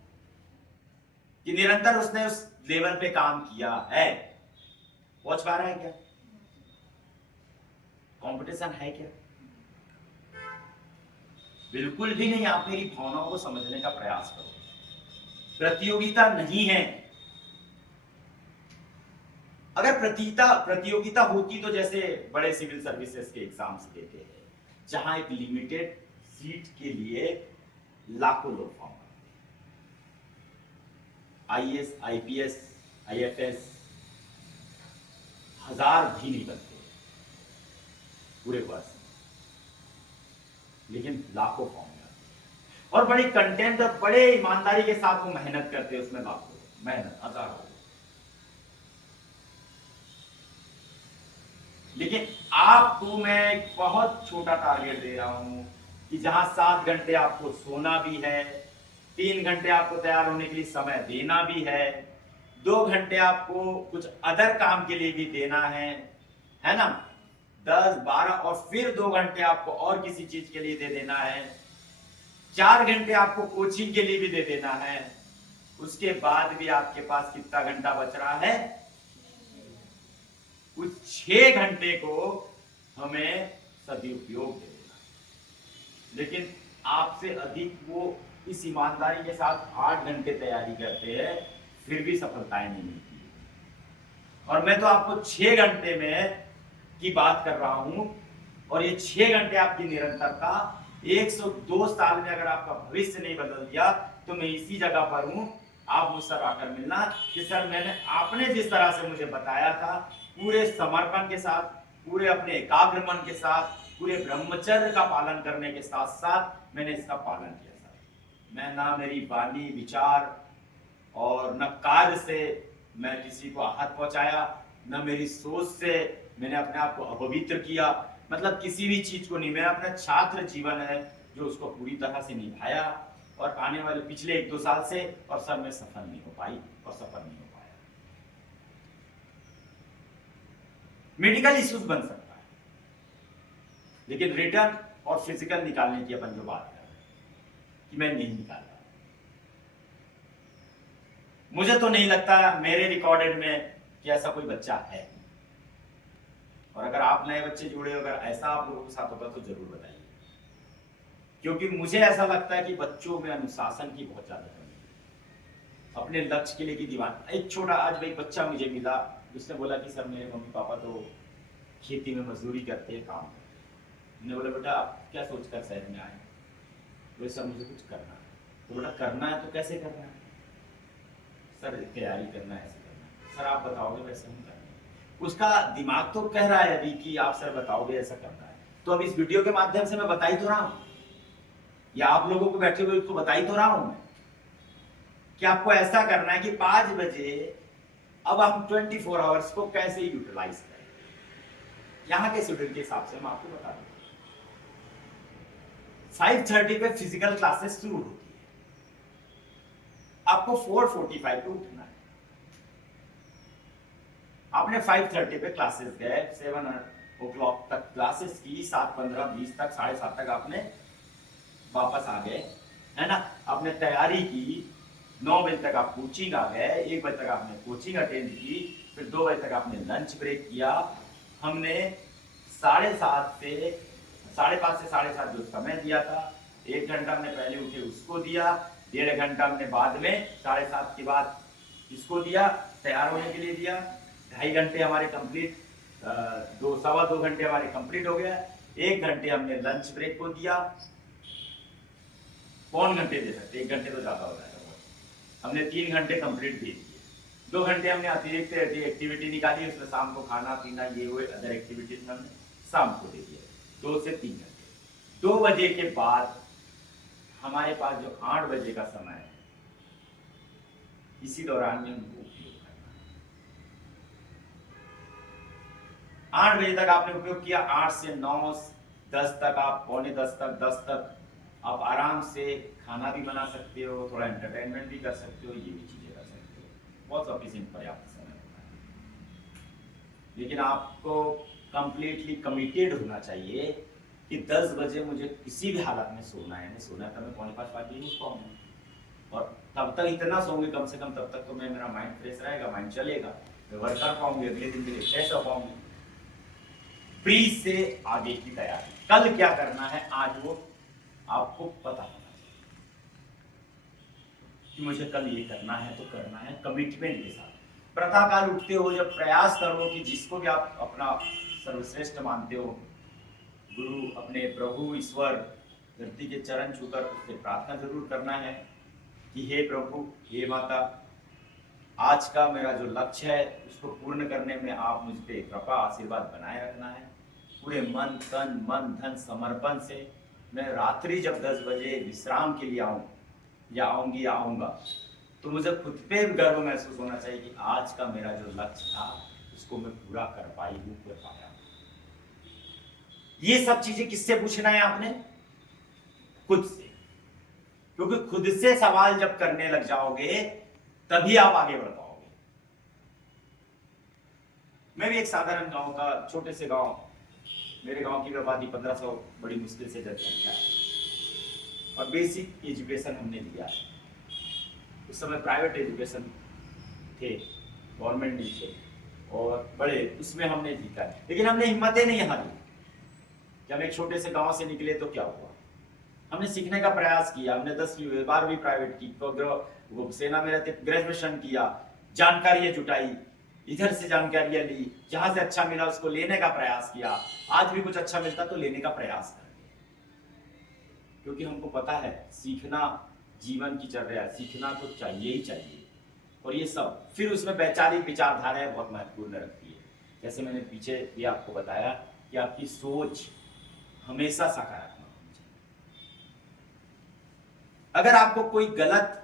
कि निरंतर उसने उस लेवल पे काम किया है। पहुंच पा रहा है क्या? कंपटीशन है क्या? बिल्कुल भी नहीं। आप मेरी भावनाओं को समझने का प्रयास करो। प्रतियोगिता नहीं है। अगर प्रतियोगिता होती तो जैसे बड़े सिविल सर्विसेज के एग्जाम्स देते हैं, जहां एक लिमिटेड सीट के लिए लाखों लोग फॉर्म भरते हैं, आईएएस, आईपीएस, आईएफएस 1000 भी नहीं बनते पूरे वर्ष, लेकिन लाखों फॉर्म भरते और बड़ी कंटेंट और बड़े ईमानदारी के साथ वो मेहनत करते हैं उसमें, लाखों मेहनत, हजारों। लेकिन आपको मैं एक बहुत छोटा टारगेट दे रहा हूं कि जहां 7 घंटे आपको सोना भी है, 3 घंटे आपको तैयार होने के लिए समय देना भी है, 2 घंटे आपको कुछ अदर काम के लिए भी देना है ना, 10, 12 और फिर 2 घंटे आपको और किसी चीज के लिए दे देना है, 4 घंटे आपको कोचिंग के लिए भी दे देना है। उसके बाद भी आपके पास कितना घंटा बच रहा है? उस 6 घंटे को हमें सदुपयोग दे देना। लेकिन आपसे अधिक वो इस ईमानदारी के साथ 8 घंटे तैयारी करते हैं, फिर भी सफलताएं नहीं मिलती। और मैं तो आपको 6 घंटे में की बात कर रहा हूं, और ये 6 घंटे आपकी निरंतरता 102 साल में अगर आपका भविष्य नहीं बदल दिया तो मैं इसी जगह पर हूं, आप मुझसे आकर मिलना कि सर मैंने आपने जिस तरह से मुझे बताया था, पूरे समर्पण के साथ, पूरे अपने एकाग्र मन के साथ, पूरे ब्रह्मचर्य का पालन करने के साथ साथ मैंने इसका पालन किया सर। मैं ना मेरी वाणी विचार और न कार्य से मैं किसी को आहत पहुंचाया, न मेरी सोच से मैंने अपने आप को अपवित्र किया, मतलब किसी भी चीज को नहीं। मैं अपना छात्र जीवन है जो उसको पूरी तरह से निभाया, और आने वाले पिछले 1-2 साल से और सर मैं सफल नहीं हो पाई और सफल नहीं हो पाया। मेडिकल इश्यूज बन सकता है, लेकिन रिटर्न और फिजिकल निकालने की अपन जो बात कर रहे हैं कि मैं नहीं निकाल रहा। मुझे तो नहीं लगता मेरे रिकॉर्डेड में कि ऐसा कोई बच्चा है, और अगर आप नए बच्चे जुड़े हो, अगर ऐसा आप लोगों के साथ होगा तो जरूर बताइए, क्योंकि मुझे ऐसा लगता है कि बच्चों में अनुशासन की बहुत ज्यादा कमी है, अपने लक्ष्य के लिए की दीवान। एक छोटा आज एक बच्चा मुझे मिला, उसने बोला कि सर मेरे मम्मी पापा तो खेती में मजदूरी करते हैं, काम करते हैं। मैंने बोला बेटा आप क्या सोचकर शहर में आए? बोले सर मुझे कुछ करना है। तो बेटा करना है तो कैसे करना है? सर तैयारी करना है, ऐसे करना है। सर आप बताओगे वैसे हम करेंगे। उसका दिमाग तो कह रहा है अभी कि आप सर बताओगे ऐसा करना है, तो अब इस वीडियो के माध्यम से मैं बता ही तो रहा हूं, या आप लोगों को बैठे हुए उसको बता ही तो रहा हूं मैं कि आपको ऐसा करना है कि 5 बजे अब हम 24 आवर्स को कैसे यूटिलाइज करें। यहां के शेड्यूल के हिसाब से मैं आपको बता दूं, 5:30 पे फिजिकल क्लासेस शुरू होती है, आपको 4:45 पे उठना है। आपने 5:30 पे क्लासेस गए, 7 o'clock तक क्लासेस की, 7:15, 20 तक, 7:30 तक आपने वापस आ गए, है ना। आपने तैयारी की, 9 बजे तक आप कोचिंग आ गए, 1 बजे तक आपने कोचिंग अटेंड की, फिर 2 बजे तक आपने लंच ब्रेक किया। हमने 7:30 से 5:30 से 7:30 जो समय दिया था, 1 घंटा हमने पहले उठे उसको दिया, 1.5 घंटा हमने बाद में 7:30 के बाद इसको दिया, तैयार होने के लिए दिया। 2.5 घंटे हमारे कंप्लीट, 2-2.25 घंटे हमारे कंप्लीट हो गया। 1 घंटे हमने लंच ब्रेक को दिया, पौन घंटे दे सकते, 1 घंटे तो ज्यादा हो जाएगा, हमने 3 घंटे कंप्लीट दे दिए। 2 घंटे हमने अतिरिक्त एक्टिविटी निकाली, उसमें शाम को खाना पीना ये हुए अदर एक्टिविटीज में हमने शाम को दे दिए, 2 से 3 घंटे। 2 बजे के बाद हमारे पास जो 8 बजे का समय है, इसी दौरान में उनको उपयोग करना है। 8 बजे तक आपने उपयोग किया, 8 से 9, 10 तक आप, पौने 10 तक, 10 तक आप आराम से खाना भी बना सकते हो, थोड़ा एंटरटेनमेंट भी कर सकते हो, ये भी चीजें कर सकते हो, बहुत सफिशिएंट पर्याप्त समय होता है। लेकिन आपको कंप्लीटली कमिटेड होना चाहिए कि 10 बजे मुझे किसी भी हालत में सोना है, नहीं सोना है तो मैं 4:45 बजे उठ पाऊंगा, और तब तक इतना सोऊंगी कम से कम, तब तक तो मैं, मेरा माइंड फ्रेश रहेगा, माइंड चलेगा, मैं वर्क कर पाऊंगी, अगले दिन के लिए फ्रेश हो पाऊंगी। प्री से आगे की तैयारी, कल क्या करना है आज वो आपको पता होना चाहिए कि मुझे कल ये करना है तो करना है, कमिटमेंट के साथ। प्रातःकाल उठते हो जब प्रयास करो कि जिसको भी आप अपना सर्वश्रेष्ठ मानते हो, गुरु, अपने प्रभु ईश्वर, धरती के चरण छूकर उससे प्रार्थना जरूर करना है कि हे प्रभु, हे माता, आज का मेरा जो लक्ष्य है उसको पूर्ण करने में आप मुझ पे कृपा आशीर्वाद बनाए रखना है। पूरे मन तन मन धन समर्पण से मैं रात्रि जब 10 बजे विश्राम के लिए आऊं या आऊंगी या आऊंगा, तो मुझे खुद पे गर्व महसूस होना चाहिए कि आज का मेरा जो लक्ष्य था उसको मैं पूरा कर पाई हूं, कर पाया। ये सब चीजें किससे पूछना है आपने? खुद से, क्योंकि खुद से सवाल जब करने लग जाओगे तभी आप आगे बढ़ पाओगे। मैं भी एक साधारण गांव का, छोटे से गांव, मेरे गांव की आबादी 1500 बड़ी मुश्किल से जनसंख्या है, और बेसिक एजुकेशन हमने लिया है। उस समय प्राइवेट एजुकेशन थे, गवर्नमेंट नहीं थे, और बड़े उसमें हमने जीता है, लेकिन हमने हिम्मतें नहीं हारी। जब हम एक छोटे से गांव से निकले तो क्या हुआ, हमने सीखने का प्रयास किया, हमने 10वीं 12वीं प्राइवेट की, वो सेना में रहते ग्रेजुएशन किया, जानकारियां जुटाई, इधर से जानकारियां ली, जहां से अच्छा मिला उसको लेने का प्रयास किया, आज भी कुछ अच्छा मिलता तो लेने का प्रयास कर, क्योंकि हमको पता है सीखना जीवन की चर्या है, सीखना तो चाहिए ही चाहिए। और ये सब फिर उसमें वैचारिक विचारधाराएं बहुत महत्वपूर्ण रखती है। जैसे मैंने पीछे भी आपको बताया कि आपकी सोच हमेशा सकारात्मक होनी चाहिए। अगर आपको कोई गलत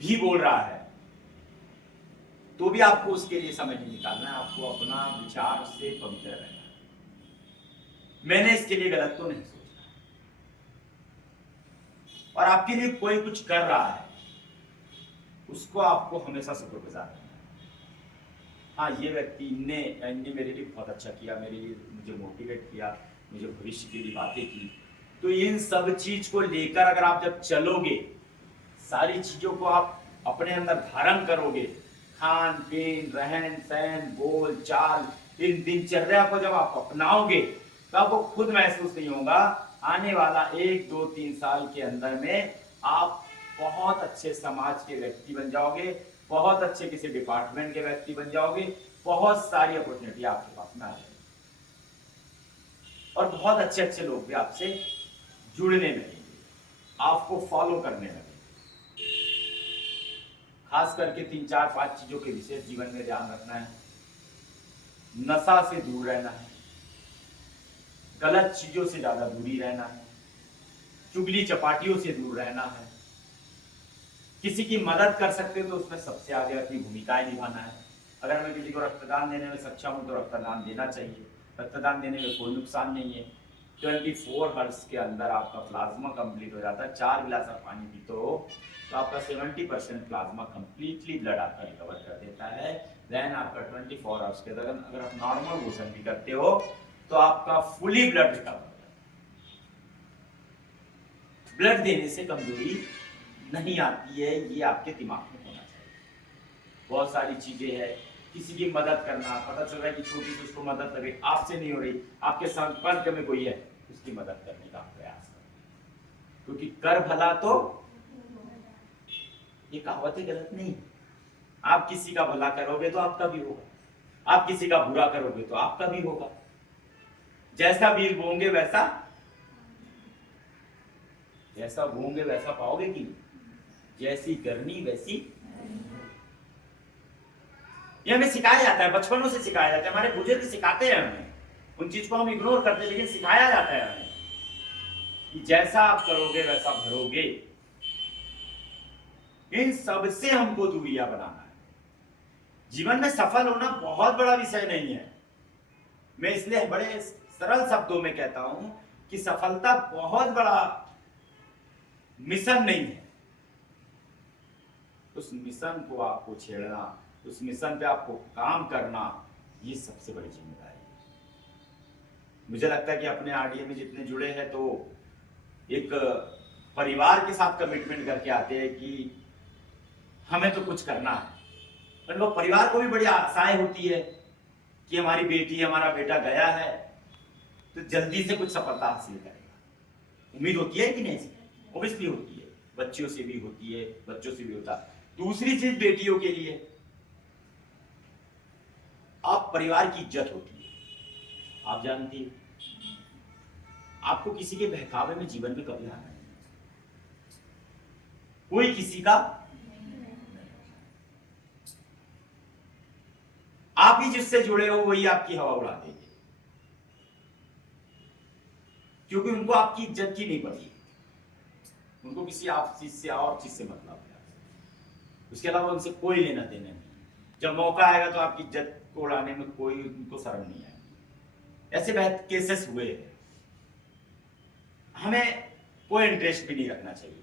भी बोल रहा है तो भी आपको उसके लिए समय नहीं निकालना है, आपको अपना विचार से पवित्र रहना है। मैंने इसके लिए गलत तो नहीं सोचा, और आपके लिए कोई कुछ कर रहा है उसको आपको हमेशा शुक्रगुजार रहना है। हाँ, ये व्यक्ति ने मेरे लिए बहुत अच्छा किया, मेरे लिए मुझे मोटिवेट किया, मुझे भविष्य के लिए बातें की, तो इन सब चीज को लेकर अगर आप जब चलोगे, सारी चीजों को आप अपने अंदर धारण करोगे, खान पीन रहन सहन बोल चाल, इन दिनचर्या को जब आप अपनाओगे तो आपको खुद महसूस नहीं होगा, आने वाला 1 2 3 साल के अंदर में आप बहुत अच्छे समाज के व्यक्ति बन जाओगे, बहुत अच्छे किसी डिपार्टमेंट के व्यक्ति बन जाओगे, बहुत सारी अपॉर्चुनिटी आपके पास में आ जाएगी, और बहुत अच्छे अच्छे लोग भी आपसे जुड़ने लगेंगे, आपको फॉलो करने लगेंगे। खास करके 3 4 5 चीजों के विशेष जीवन में ध्यान रखना है। नशा से दूर रहना है, गलत चीजों से ज्यादा दूरी रहना है, चुगली चपाटियों से दूर रहना है, किसी की मदद कर सकते हो तो उसमें सबसे आगे अपनी भूमिकाएं निभाना है। अगर मैं किसी को रक्तदान देने में सक्षम हूं तो रक्तदान देना चाहिए, रक्तदान देने में कोई नुकसान नहीं है। 24 हर्ट्ज के अंदर आपका प्लाज्मा कंप्लीट हो जाता है, 4 गिलास आप पानी पीते हो तो आपका 70% प्लाज्मा कंप्लीटली ब्लड आपका रिकवर कर देता है। देन आपका 24 आवर्स के अंदर अगर आप नॉर्मल भोजन भी करते हो तो आपका फुली ब्लड रिकवर हो जाता है। ब्लड देने से कमजोरी नहीं आती है, ये आपके दिमाग में होना चाहिए। बहुत सारी चीजें हैं, किसी की मदद करना, पता चल रहा है कि छोटी सी उसको मदद लगे, आपसे नहीं हो रही, आपके संपर्क में कोई है, उसकी मदद करने का प्रयास करें, क्योंकि कर भला तो, ये कहावतें गलत नहीं। आप किसी का भला करोगे तो आपका भी होगा, आप किसी का बुरा करोगे तो आपका भी होगा। जैसा बीज बोओगे वैसा पाओगे कि जैसी करनी वैसी। ये हमें सिखाया जाता है, बचपनों से सिखाया जाता है, हमारे बुजुर्ग सिखाते हैं हमें, उन चीज को हम इग्नोर करते हैं, लेकिन सिखाया जाता है हमें कि जैसा आप करोगे वैसा भरोगे। इन सब से हमको दूरियां बनाना है। जीवन में सफल होना बहुत बड़ा विषय नहीं है, मैं इसलिए बड़े सरल शब्दों में कहता हूं कि सफलता बहुत बड़ा मिशन नहीं है। उस मिशन को आपको छेड़ना, उस मिशन पे आपको काम करना, ये सबसे बड़ी जिम्मेदारी है। मुझे लगता है कि अपने आरडीए में जितने जुड़े हैं तो एक परिवार के साथ कमिटमेंट करके आते हैं कि हमें तो कुछ करना है, पर वो परिवार को भी बड़ी आशाएं होती है कि हमारी बेटी हमारा बेटा गया है तो जल्दी से कुछ सफलता हासिल करेगा। उम्मीद होती है कि नहीं? ऑब्वियसली होती है, बच्चों से भी होती है, बच्चों से भी होता है। दूसरी चीज बेटियों के लिए आप परिवार की इज्जत होती है। आप जानती है आपको किसी के बहकावे में जीवन में कभी आना नहीं, कोई किसी का, आप ही जिससे जुड़े हो वही आपकी हवा उड़ा देंगे, क्योंकि उनको आपकी इज्जत की नहीं पड़ी, उनको किसी आप चीज से और चीज से मतलब है, उसके अलावा उनसे कोई लेना देना नहीं। जब मौका आएगा तो आपकी इज्जत को उड़ाने में कोई उनको शर्म नहीं आएगी। ऐसे बहुत केसेस हुए हैं। हमें कोई इंटरेस्ट भी नहीं रखना चाहिए,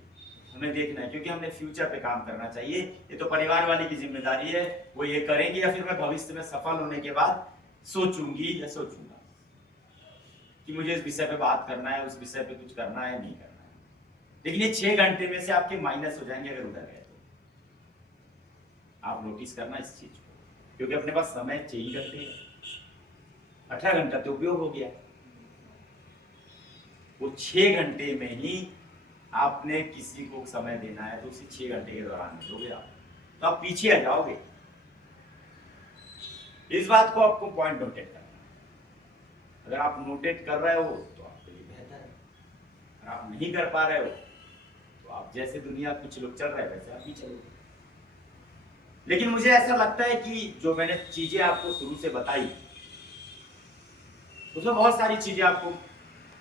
हमें देखना है, क्योंकि हमने फ्यूचर पे काम करना चाहिए। ये तो परिवार वाले की जिम्मेदारी है, वो ये करेंगे या फिर मैं भविष्य में सफल होने के बाद सोचूंगी या सोचूंगा कि मुझे इस विषय पे बात करना है, उस विषय पे कुछ करना है, नहीं करना है। लेकिन ये 6 घंटे में से आपके माइनस हो जाएंगे अगर उधर गए तो। आप नोटिस करना इस चीज को। क्योंकि अपने पास समय 6 घंटे है, 18 घंटा तो उपयोग हो गया। वो 6 घंटे में ही आपने किसी को समय देना है तो उसी 6 घंटे के दौरान दोगे आप, तो आप पीछे आ जाओगे। इस बात को आपको पॉइंट नोटेट करना है। अगर आप नोटेट कर रहे हो तो आपके लिए बेहतर है, अगर आप नहीं कर पा रहे हो तो आप जैसे दुनिया कुछ लोग चल रहे हैं वैसे आप भी चलोगे। लेकिन मुझे ऐसा लगता है कि जो मैंने चीजें आपको शुरू से बताई उसमें बहुत सारी चीजें आपको,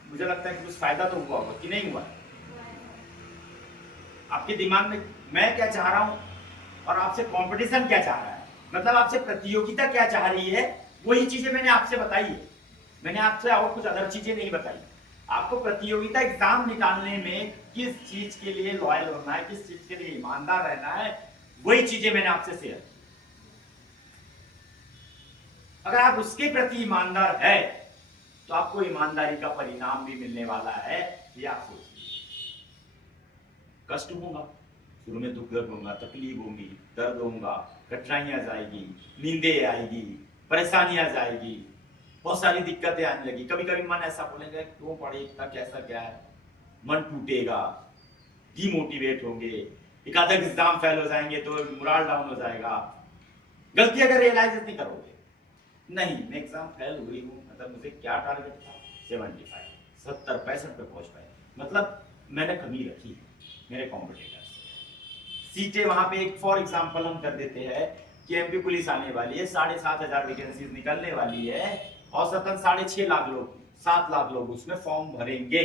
मुझे लगता है कि कुछ फायदा तो हुआ होगा कि नहीं हुआ। आपके दिमाग में मैं क्या चाह रहा हूं और आपसे कंपटीशन क्या चाह रहा है, मतलब आपसे प्रतियोगिता क्या चाह रही है, वही चीजें मैंने आपसे बताई है। मैंने आपसे और कुछ अदर चीजें नहीं बताई। आपको प्रतियोगिता एग्जाम निकालने में किस चीज के लिए लॉयल होना है, किस चीज के लिए ईमानदार रहना है, वही चीजें मैंने आपसे शेयर की। अगर आप उसके प्रति ईमानदार है तो आपको ईमानदारी का परिणाम भी मिलने वाला है, ये आप सोचिए। कष्ट होगा, शुरू में दुख दर्द होगा, तकलीफ होगी, दर्द होगा, कठिनाइयां जाएगी, नींदें आएगी, परेशानियां जाएगी, बहुत सारी दिक्कतें आने लगी। कभी कभी मन ऐसा बोलेगा क्यों पढ़े इतना, कैसा क्या है, मन टूटेगा, डिमोटिवेट होंगे, एक आधा एग्जाम फेल हो जाएंगे तो मोरल डाउन हो जाएगा। गलती अगर रियलाइज नहीं करोगे, नहीं मैं एग्जाम फेल हुई हूँ, मतलब मुझे क्या टारगेट था 75, 70, 65 पे पहुंच पाए, मतलब मैंने कमी रखी है मेरे कॉम्पिटिटर से। सीटें वहां पे एक फॉर एग्जांपल हम कर देते हैं कि एमपी पुलिस आने वाली है, 7,500 वैकेंसीज निकलने वाली है, औसतन 6.5 लाख लोग, 7 लाख लोग उसमें फॉर्म भरेंगे,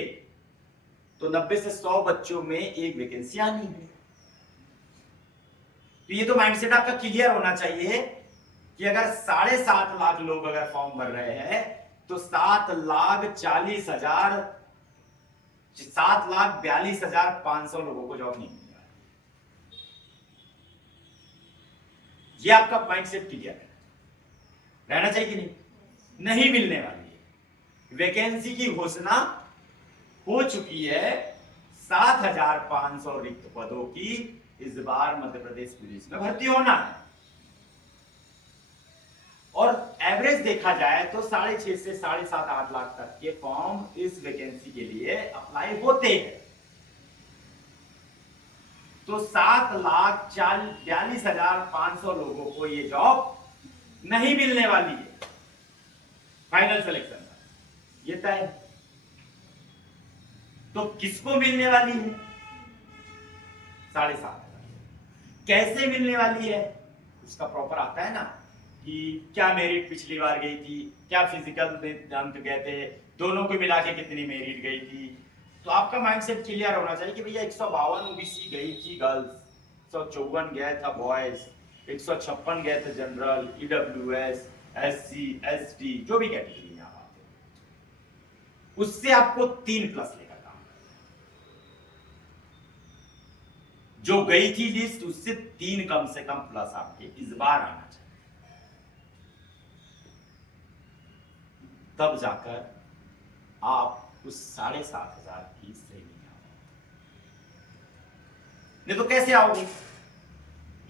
तो 90 से 100 बच्चों में एक वैकेंसी आनी है। तो ये तो माइंडसेट आपका क्लियर होना चाहिए कि अगर 7.5 लाख लोग अगर फॉर्म भर रहे हैं तो 7,40,000, 7,42,500 लोगों को जॉब नहीं मिलने वाली। ये आपका माइंडसेट क्लियर है, रहना चाहिए कि नहीं? नहीं मिलने वाली है। वैकेंसी की घोषणा हो चुकी है, 7,500 रिक्त पदों की इस बार मध्य प्रदेश पुलिस में भर्ती होना है। और एवरेज देखा जाए तो 6.5 से 7.5 8 लाख तक के फॉर्म इस वैकेंसी के लिए अप्लाई होते हैं। तो 7,42,500 लोगों को ये जॉब नहीं मिलने वाली है फाइनल सिलेक्शन का, ये तय। तो किसको मिलने वाली है? 7,500। कैसे मिलने वाली है उसका प्रॉपर आता है ना, कि क्या मेरिट पिछली बार गई थी, क्या फिजिकल अंक गए थे, दोनों को मिला के कितनी मेरिट गई थी। तो आपका माइंडसेट क्लियर होना चाहिए कि भैया 152 ओबीसी गई थी गर्ल्स, 154 गया था बॉयज, 156 गए थे जनरल, ईडब्ल्यूएस, एससी, एसटी, जो भी कैटेगरी में आप आते हो, उससे आपको 3 प्लस लेकर काम करना है। जो गई थी लिस्ट उससे 3 कम से कम प्लस आपके इस बार आना चाहिए, तब जाकर आप उस 7,500 की श्रेणी में आओगे। नहीं तो कैसे आओगे?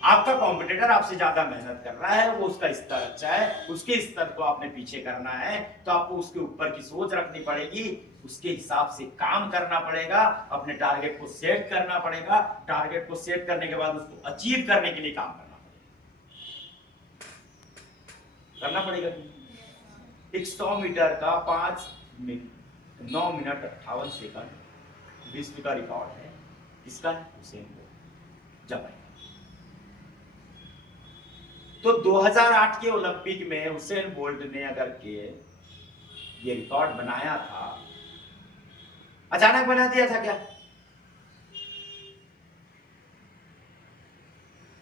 आपका कॉम्पिटिटर आपसे ज्यादा मेहनत कर रहा है, वो उसका स्तर अच्छा है, उसके स्तर को आपने पीछे करना है, तो आपको उसके ऊपर की सोच रखनी पड़ेगी, उसके हिसाब से काम करना पड़ेगा, अपने टारगेट को सेट करना पड़ेगा, टारगेट को सेट करने के बाद उसको अचीव करने के लिए काम करना पड़ेगा। एक 100 मीटर का 9 मिनट 58 सेकंड विश्व का रिकॉर्ड है, इसका हुसैन बोल्ट जमाइका। तो 2008 के ओलंपिक में हुसैन बोल्ट ने अगर के ये रिकॉर्ड बनाया था, अचानक बना दिया था क्या?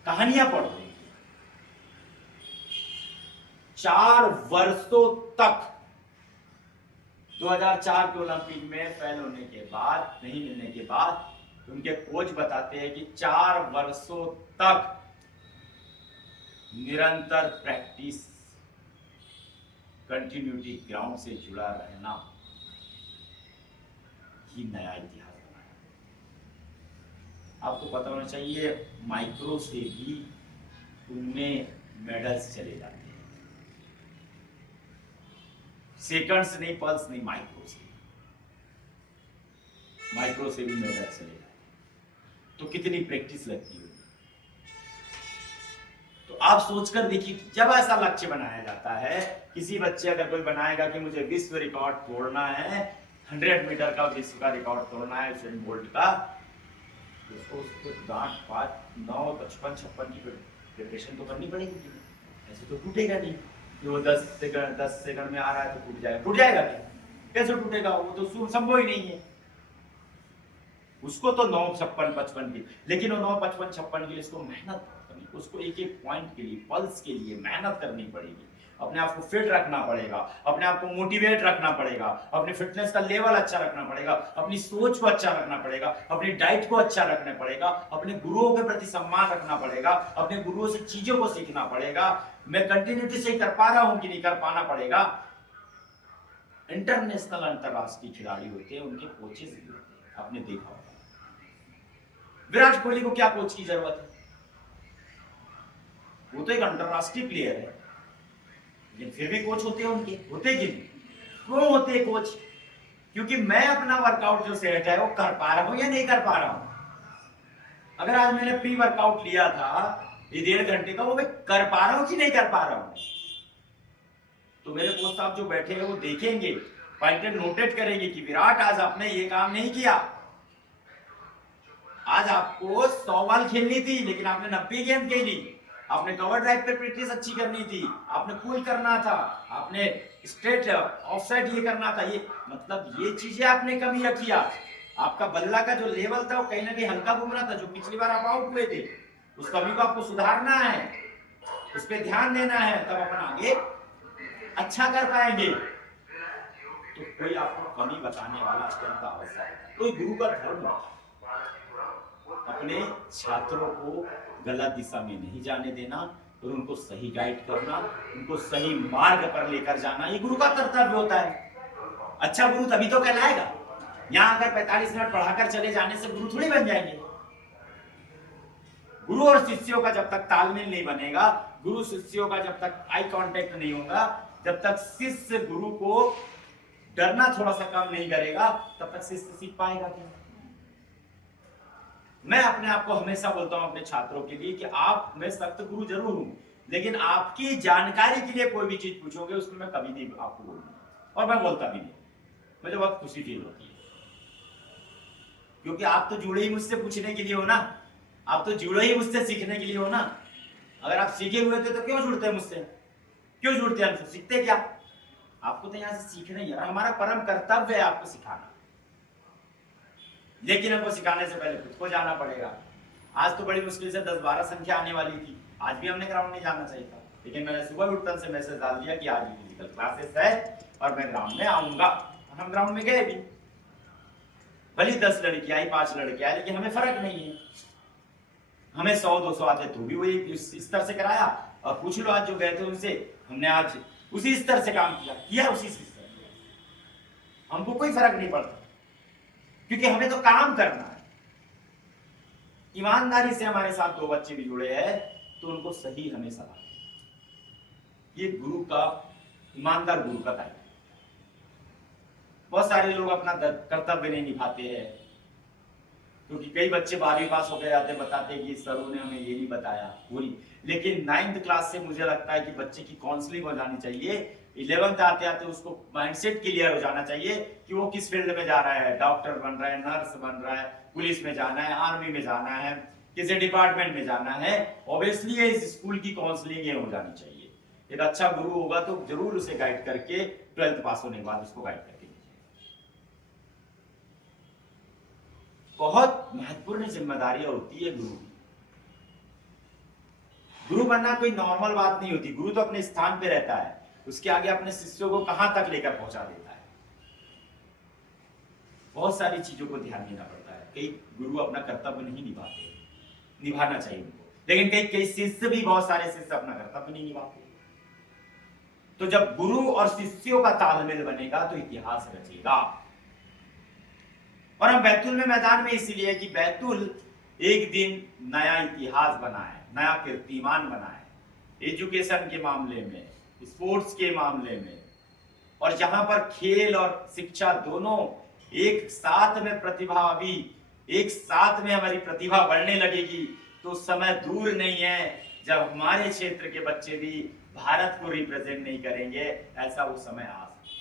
कहानियां पढ़ रही 4 वर्षों तक, 2004 के ओलंपिक में फेल होने के बाद, नहीं मिलने के बाद, उनके कोच बताते हैं कि 4 वर्षों तक निरंतर प्रैक्टिस, कंटिन्यूटी, ग्राउंड से जुड़ा रहना ही नया इतिहास बनाया। आपको पता होना चाहिए माइक्रो से भी उनमें मेडल्स चले जाते हैं। सेकंड्स नहीं, पल्स नहीं, माइक्रो से भी मेडल्स चले जाते हैं। तो कितनी प्रैक्टिस लगती है। तो आप सोचकर देखिए, जब ऐसा लक्ष्य बनाया जाता है, किसी बच्चे अगर कोई बनाएगा कि मुझे विश्व रिकॉर्ड तोड़ना है, 100 मीटर का विश्व का रिकॉर्ड तोड़ना है यूसेन बोल्ट का, तो उसको डांट 5 9 55 56 की प्रिपरेशन तो करनी पड़ेगी। ऐसे तो टूटेगा नहीं कि वो 10 सेकंड में आ रहा है तो टूट जाएगा नहीं। कैसे टूटेगा? वो तो संभव ही नहीं है। उसको तो 9 56 55 की, लेकिन वो 9 55 56 के लिए इसको मेहनत करनी, उसको एक एक पॉइंट के लिए, पल्स के लिए मेहनत करनी पड़ेगी। अपने आप को फिट रखना पड़ेगा, अपने आप को मोटिवेट रखना पड़ेगा, अपनी फिटनेस का लेवल अच्छा रखना पड़ेगा, अपनी सोच को अच्छा रखना पड़ेगा, अपनी डाइट को अच्छा रखना पड़ेगा, अपने गुरुओं के प्रति सम्मान रखना पड़ेगा, अपने गुरुओं से चीजों को सीखना पड़ेगा। मैं कंटिन्यूटी से कर पा रहा हूं कि नहीं कर पाना पड़ेगा। इंटरनेशनल अंतरराष्ट्रीय खिलाड़ी होते हैं, उनके कोचेस भी होते हैं, आपने देखा होगा। विराट कोहली को क्या कोच की जरूरत है? वो तो एक अंतरराष्ट्रीय प्लेयर है, लेकिन फिर भी कोच होते हैं उनके, होते कि नहीं? क्यों होते हैं कोच? क्योंकि मैं अपना वर्कआउट जो सेट है वो कर पा रहा हूं या नहीं कर पा रहा हूं। अगर आज मैंने प्री वर्कआउट लिया था ये 1.5 घंटे का, वो मैं कर पा रहा हूं कि नहीं कर पा रहा हूं? तो मेरे कोच साहब जो बैठे हैं वो देखेंगे, पॉइंटेड नोटेट करेंगे कि विराट आज आपने ये काम नहीं किया, आज आपको 100 बॉल खेलनी थी लेकिन आपने 90 गेंद खेली, आपने कवर ड्राइव पे प्रैक्टिस अच्छी करनी थी, आपने पुल करना था, आपने स्ट्रेट ऑफसाइड ये करना था, ये मतलब ये चीजें आपने कमी रखी। आपका बल्ला का जो लेवल था वो कहीं ना कहीं हल्का घूम रहा था, जो पिछली बार आप आउट हुए थे, उस कमी को आपको सुधारना है, उस पर ध्यान देना है, तब अपन आगे अच्छा कर पाएंगे। तो कोई आपको कमी बताने वाला अत्यंत आवश्यक है। कोई गुरु का धर्म अपने छात्रों को गलत दिशा में नहीं जाने देना और उनको सही गाइड करना, उनको सही मार्ग पर लेकर जाना, ये गुरु का कर्तव्य होता है। अच्छा गुरु तभी तो कहलाएगा। यहां अगर 45 मिनट पढ़ाकर चले जाने से गुरु थोड़ी बन जाएंगे। गुरु और शिष्यों का जब तक तालमेल नहीं बनेगा, गुरु शिष्यों का जब तक आई कांटेक्ट नहीं होगा, जब तक शिष्य गुरु को डरना थोड़ा सा कम नहीं करेगा, तब तक शिष्य सीख पाएगा क्या? मैं अपने आप को हमेशा बोलता हूं अपने छात्रों के लिए कि आप, मैं सख्त गुरु जरूर हूं, लेकिन आपकी जानकारी के लिए कोई भी चीज पूछोगे उसमें मैं कभी नहीं आपको बोलूंगा, और मैं बोलता भी नहीं। मुझे बहुत खुशी फील होती है, क्योंकि आप तो जुड़े ही मुझसे पूछने के लिए हो ना, आप तो जुड़े ही मुझसे सीखने के लिए हो ना। अगर आप सीखे हुए थे तो क्यों जुड़ते हैं मुझसे? क्यों जुड़ते हैं हमसे? सीखते क्या? आपको तो यहाँ से सीखना ही है, हमारा परम कर्तव्य है आपको सिखाना, लेकिन हमको सिखाने से पहले खुद को जाना पड़ेगा। आज तो बड़ी मुश्किल से 10-12 संख्या आने वाली थी, आज भी हमने ग्राउंड नहीं जाना चाहिए था, लेकिन मैंने सुबह उठकर से मैसेज डाल दिया कि आज भी फिजिकल क्लासेस है और मैं ग्राउंड में आऊंगा। हम ग्राउंड में गए भी, भले 10 लड़की आई 5 लड़के आए, लेकिन हमें फर्क नहीं है। हमें 100-200 आते तो भी वही स्तर से कराया, और पूछ लो आज जो गए थे उनसे, हमने आज उसी स्तर से काम किया उसी स्तर से। हमको कोई फर्क नहीं पड़ता, क्योंकि हमें तो काम करना है। ईमानदारी से हमारे साथ 2 बच्चे भी जुड़े हैं, तो उनको सही हमें सलाह, ये गुरु का, ईमानदार गुरु का दायित्व। बहुत सारे लोग अपना कर्तव्य नहीं निभाते हैं, क्योंकि कई बच्चे 12वीं पास होकर जाते, बताते कि सरों ने हमें ये नहीं बताया पूरी, लेकिन 9th क्लास से मुझे लगता है कि बच्चे की काउंसलिंग हो जानी चाहिए। 11th आते आते उसको माइंडसेट क्लियर हो जाना चाहिए कि वो किस फील्ड में जा रहा है, डॉक्टर बन रहा है, नर्स बन रहा है, पुलिस में जाना है, आर्मी में जाना है, किसी डिपार्टमेंट में जाना है। ऑब्वियसली इस स्कूल की काउंसलिंग ये हो जानी चाहिए। एक अच्छा गुरु होगा तो जरूर उसे गाइड करके 12th पास होने के बाद उसको गाइड करके, बहुत महत्वपूर्ण जिम्मेदारियां होती है गुरु की। गुरु बनना कोई नॉर्मल बात नहीं होती। गुरु तो अपने स्थान पे रहता है, उसके आगे अपने शिष्यों को कहां तक लेकर पहुंचा देता है। बहुत सारी चीजों को ध्यान देना पड़ता है। कई गुरु अपना कर्तव्य नहीं निभाते, निभाना चाहिए उनको, लेकिन कई शिष्य भी, बहुत सारे शिष्य अपना कर्तव्य नहीं निभाते। तो जब गुरु और शिष्यों का तालमेल बनेगा तो इतिहास रचेगा। और हम बैतूल में मैदान में इसीलिए कि बैतूल एक दिन नया इतिहास बनाए, नया कीर्तिमान बनाए। एजुकेशन के मामले में, स्पोर्ट्स के मामले में, और जहां पर खेल और शिक्षा दोनों एक साथ में प्रतिभा अभी एक साथ में हमारी प्रतिभा बढ़ने लगेगी, तो समय दूर नहीं है जब हमारे क्षेत्र के बच्चे भी भारत को रिप्रेजेंट नहीं करेंगे। ऐसा वो समय आ सकता है,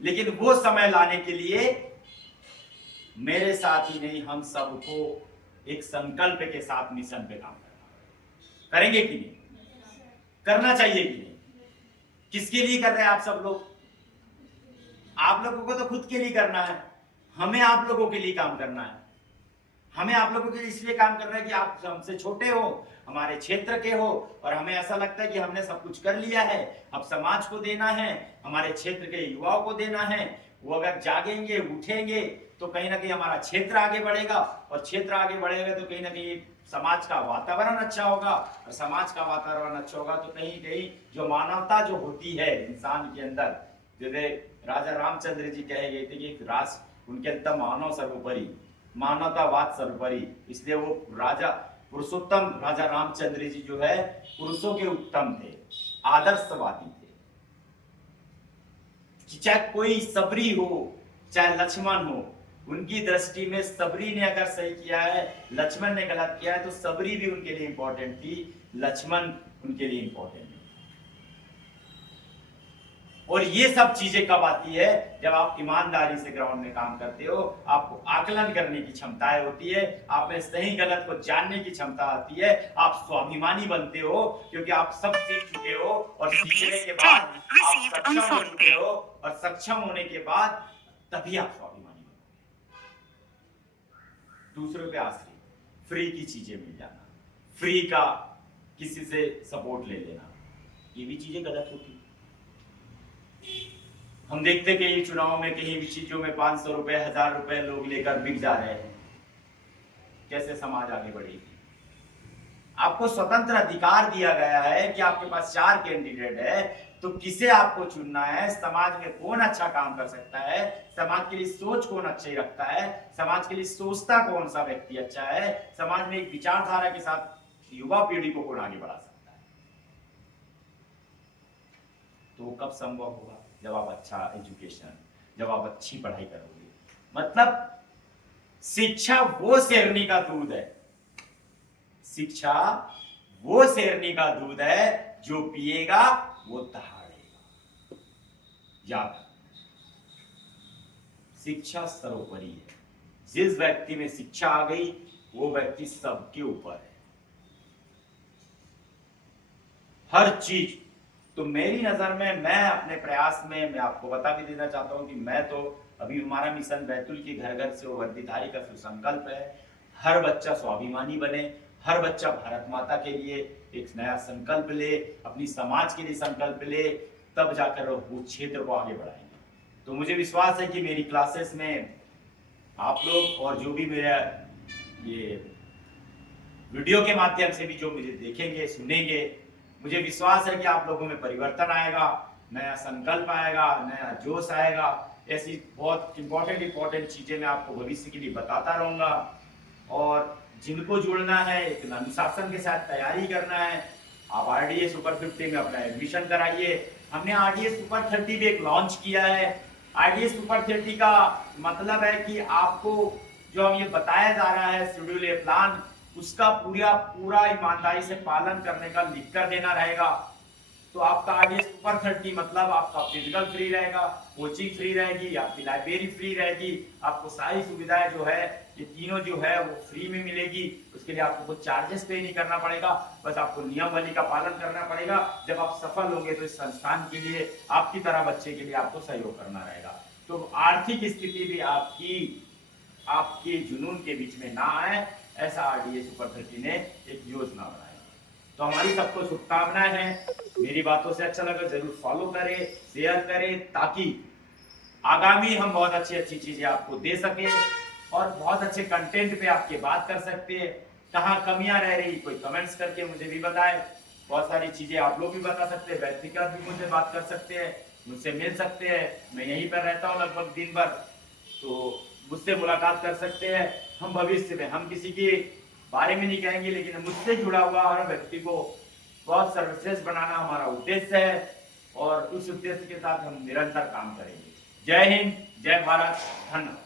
लेकिन वो समय लाने के लिए मेरे साथ ही नहीं, हम सबको एक संकल्प के साथ मिशन पे काम करना। करेंगे कि नहीं? करना चाहिए कि नहीं? किसके लिए कर रहे हैं आप सब लोग? आप लोगों को तो खुद के लिए करना है, हमें आप लोगों के लिए काम करना है। हमें आप लोगों के लिए इसलिए काम करना है कि आप हमसे छोटे हो, हमारे क्षेत्र के हो, और हमें ऐसा लगता है कि हमने सब कुछ कर लिया है, अब समाज को देना है, हमारे क्षेत्र के युवाओं को देना है। वो अगर जागेंगे, उठेंगे, तो कहीं ना कहीं हमारा क्षेत्र आगे बढ़ेगा, और क्षेत्र आगे बढ़ेगा तो कहीं ना कहीं समाज का वातावरण अच्छा होगा, और समाज का वातावरण अच्छा होगा तो कहीं कहीं जो मानवता जो होती है इंसान के अंदर, जैसे राजा रामचंद्र जी कहे गए थे कि राष्ट्र उनके अंदर मानव सर्वोपरि, मानवतावाद सर्वोपरि, इसलिए वो राजा पुरुषोत्तम राजा रामचंद्र जी जो है पुरुषों के उत्तम थे, आदर्शवादी थे। चाहे कोई सबरी हो, चाहे लक्ष्मण हो, उनकी दृष्टि में सबरी ने अगर सही किया है, लक्ष्मण ने गलत किया है, तो सबरी भी उनके लिए इंपॉर्टेंट थी, लक्ष्मण उनके लिए इंपॉर्टेंट है। और ये सब चीजें कब आती है? जब आप ईमानदारी से ग्राउंड में काम करते हो, आपको आकलन करने की क्षमताएं होती है, आप में सही गलत को जानने की क्षमता आती है, आप स्वाभिमानी बनते हो, क्योंकि आप सब सीख चुके हो, और सीखने के बाद आप सक्षम हो चुके हो, और सक्षम होने के बाद तभी आप स्वाभिमानी बनोगे। दूसरों पे आश्रित, फ्री की चीजें मिल जाना, फ्री का किसी से सपोर्ट ले लेना, ये भी चीजें गलत होती है। हम देखते कहीं चुनाव में, कहीं भी चीजों में 500 रुपए, 1000 रुपए लोग लेकर बिक जा रहे हैं। कैसे समाज आगे बढ़ेगी? आपको स्वतंत्र अधिकार दिया गया है कि आपके पास 4 कैंडिडेट है, तो किसे आपको चुनना है, समाज में कौन अच्छा काम कर सकता है, समाज के लिए सोच कौन अच्छी रखता है, समाज के लिए सोचता कौन सा व्यक्ति अच्छा है, समाज में एक विचारधारा के साथ युवा पीढ़ी को कौन आगे बढ़ा सकता है। तो कब संभव होगा? जब आप अच्छा एजुकेशन, जब आप अच्छी पढ़ाई करोगे। मतलब शिक्षा वो शेरनी का दूध है, शिक्षा वो शेरनी का दूध है, जो पिएगा वो दहाड़ेगा। याद, शिक्षा सर्वोपरि है। जिस व्यक्ति में शिक्षा आ गई, वो व्यक्ति सबके ऊपर है, हर चीज। तो मेरी नजर में, मैं अपने प्रयास में, मैं आपको बता भी देना चाहता हूं कि मैं तो अभी, हमारा मिशन बैतूल के घर घर से वर्दीधारी का संकल्प है, हर बच्चा स्वाभिमानी बने, हर बच्चा भारत माता के लिए एक नया संकल्प ले, अपनी समाज के लिए संकल्प ले, तब जाकर वो क्षेत्र को आगे बढ़ाएंगे। तो मुझे विश्वास है कि मेरी क्लासेस में आप लोग, और जो भी मेरा ये वीडियो के माध्यम से भी जो मुझे देखेंगे, सुनेंगे, मुझे विश्वास है कि आप लोगों में परिवर्तन आएगा, नया संकल्प आएगा, नया जोश आएगा। ऐसी बहुत इंपॉर्टेंट चीजें मैं आपको भविष्य के लिए बताता रहूंगा। और जिनको जुड़ना है, एक अनुशासन के साथ तैयारी करना है, आप RDA सुपर 50 में अपना एडमिशन कराइए। हमने RDA सुपर 30 भी एक लॉन्च किया है। RDA सुपर 30 का मतलब है कि आपको जो हम ये बताया जा रहा है शेड्यूल, ए प्लान, उसका पूरा ईमानदारी से पालन करने का लिख कर देना रहेगा। तो आपका RDA सुपर 30 मतलब आपका फिजिकल फ्री रहेगा, कोचिंग फ्री रहेगी, आपकी लाइब्रेरी फ्री रहेगी, आपको सारी सुविधाएं जो है, ये तीनों जो है वो फ्री में मिलेगी। उसके लिए आपको कुछ चार्जेस पे नहीं करना पड़ेगा, बस आपको नियमावली का पालन करना पड़ेगा। जब आप सफल होंगे तो इस संस्थान के लिए, आपकी तरह बच्चे के लिए आपको सहयोग करना रहेगा। तो आर्थिक स्थिति भी आपकी जुनून के बीच में ना आए, ऐसा RDA सुपर 30 ने एक योजना बनाई। तो हमारी सबको शुभकामनाएं हैं। मेरी बातों से अच्छा लगा जरूर फॉलो करें, शेयर करें, ताकि आगामी हम बहुत अच्छी चीजें आपको दे सके, और बहुत अच्छे कंटेंट पे आपके बात कर सकते हैं। कहाँ कमियां रह रही, कोई कमेंट्स करके मुझे भी बताएं। बहुत सारी चीजें आप लोग भी बता सकते हैं, व्यक्तिगत भी मुझे बात कर सकते हैं, मुझसे मिल सकते हैं। मैं यहीं पर रहता हूँ लगभग दिन भर, तो मुझसे मुलाकात कर सकते हैं। हम भविष्य में, हम किसी की बारे में नहीं कहेंगे, लेकिन मुझसे जुड़ा हुआ हर व्यक्ति को बहुत सर्वश्रेष्ठ बनाना हमारा उद्देश्य है और उस उद्देश्य के साथ हम निरंतर काम करेंगे। जय हिंद, जय भारत, धन्यवाद।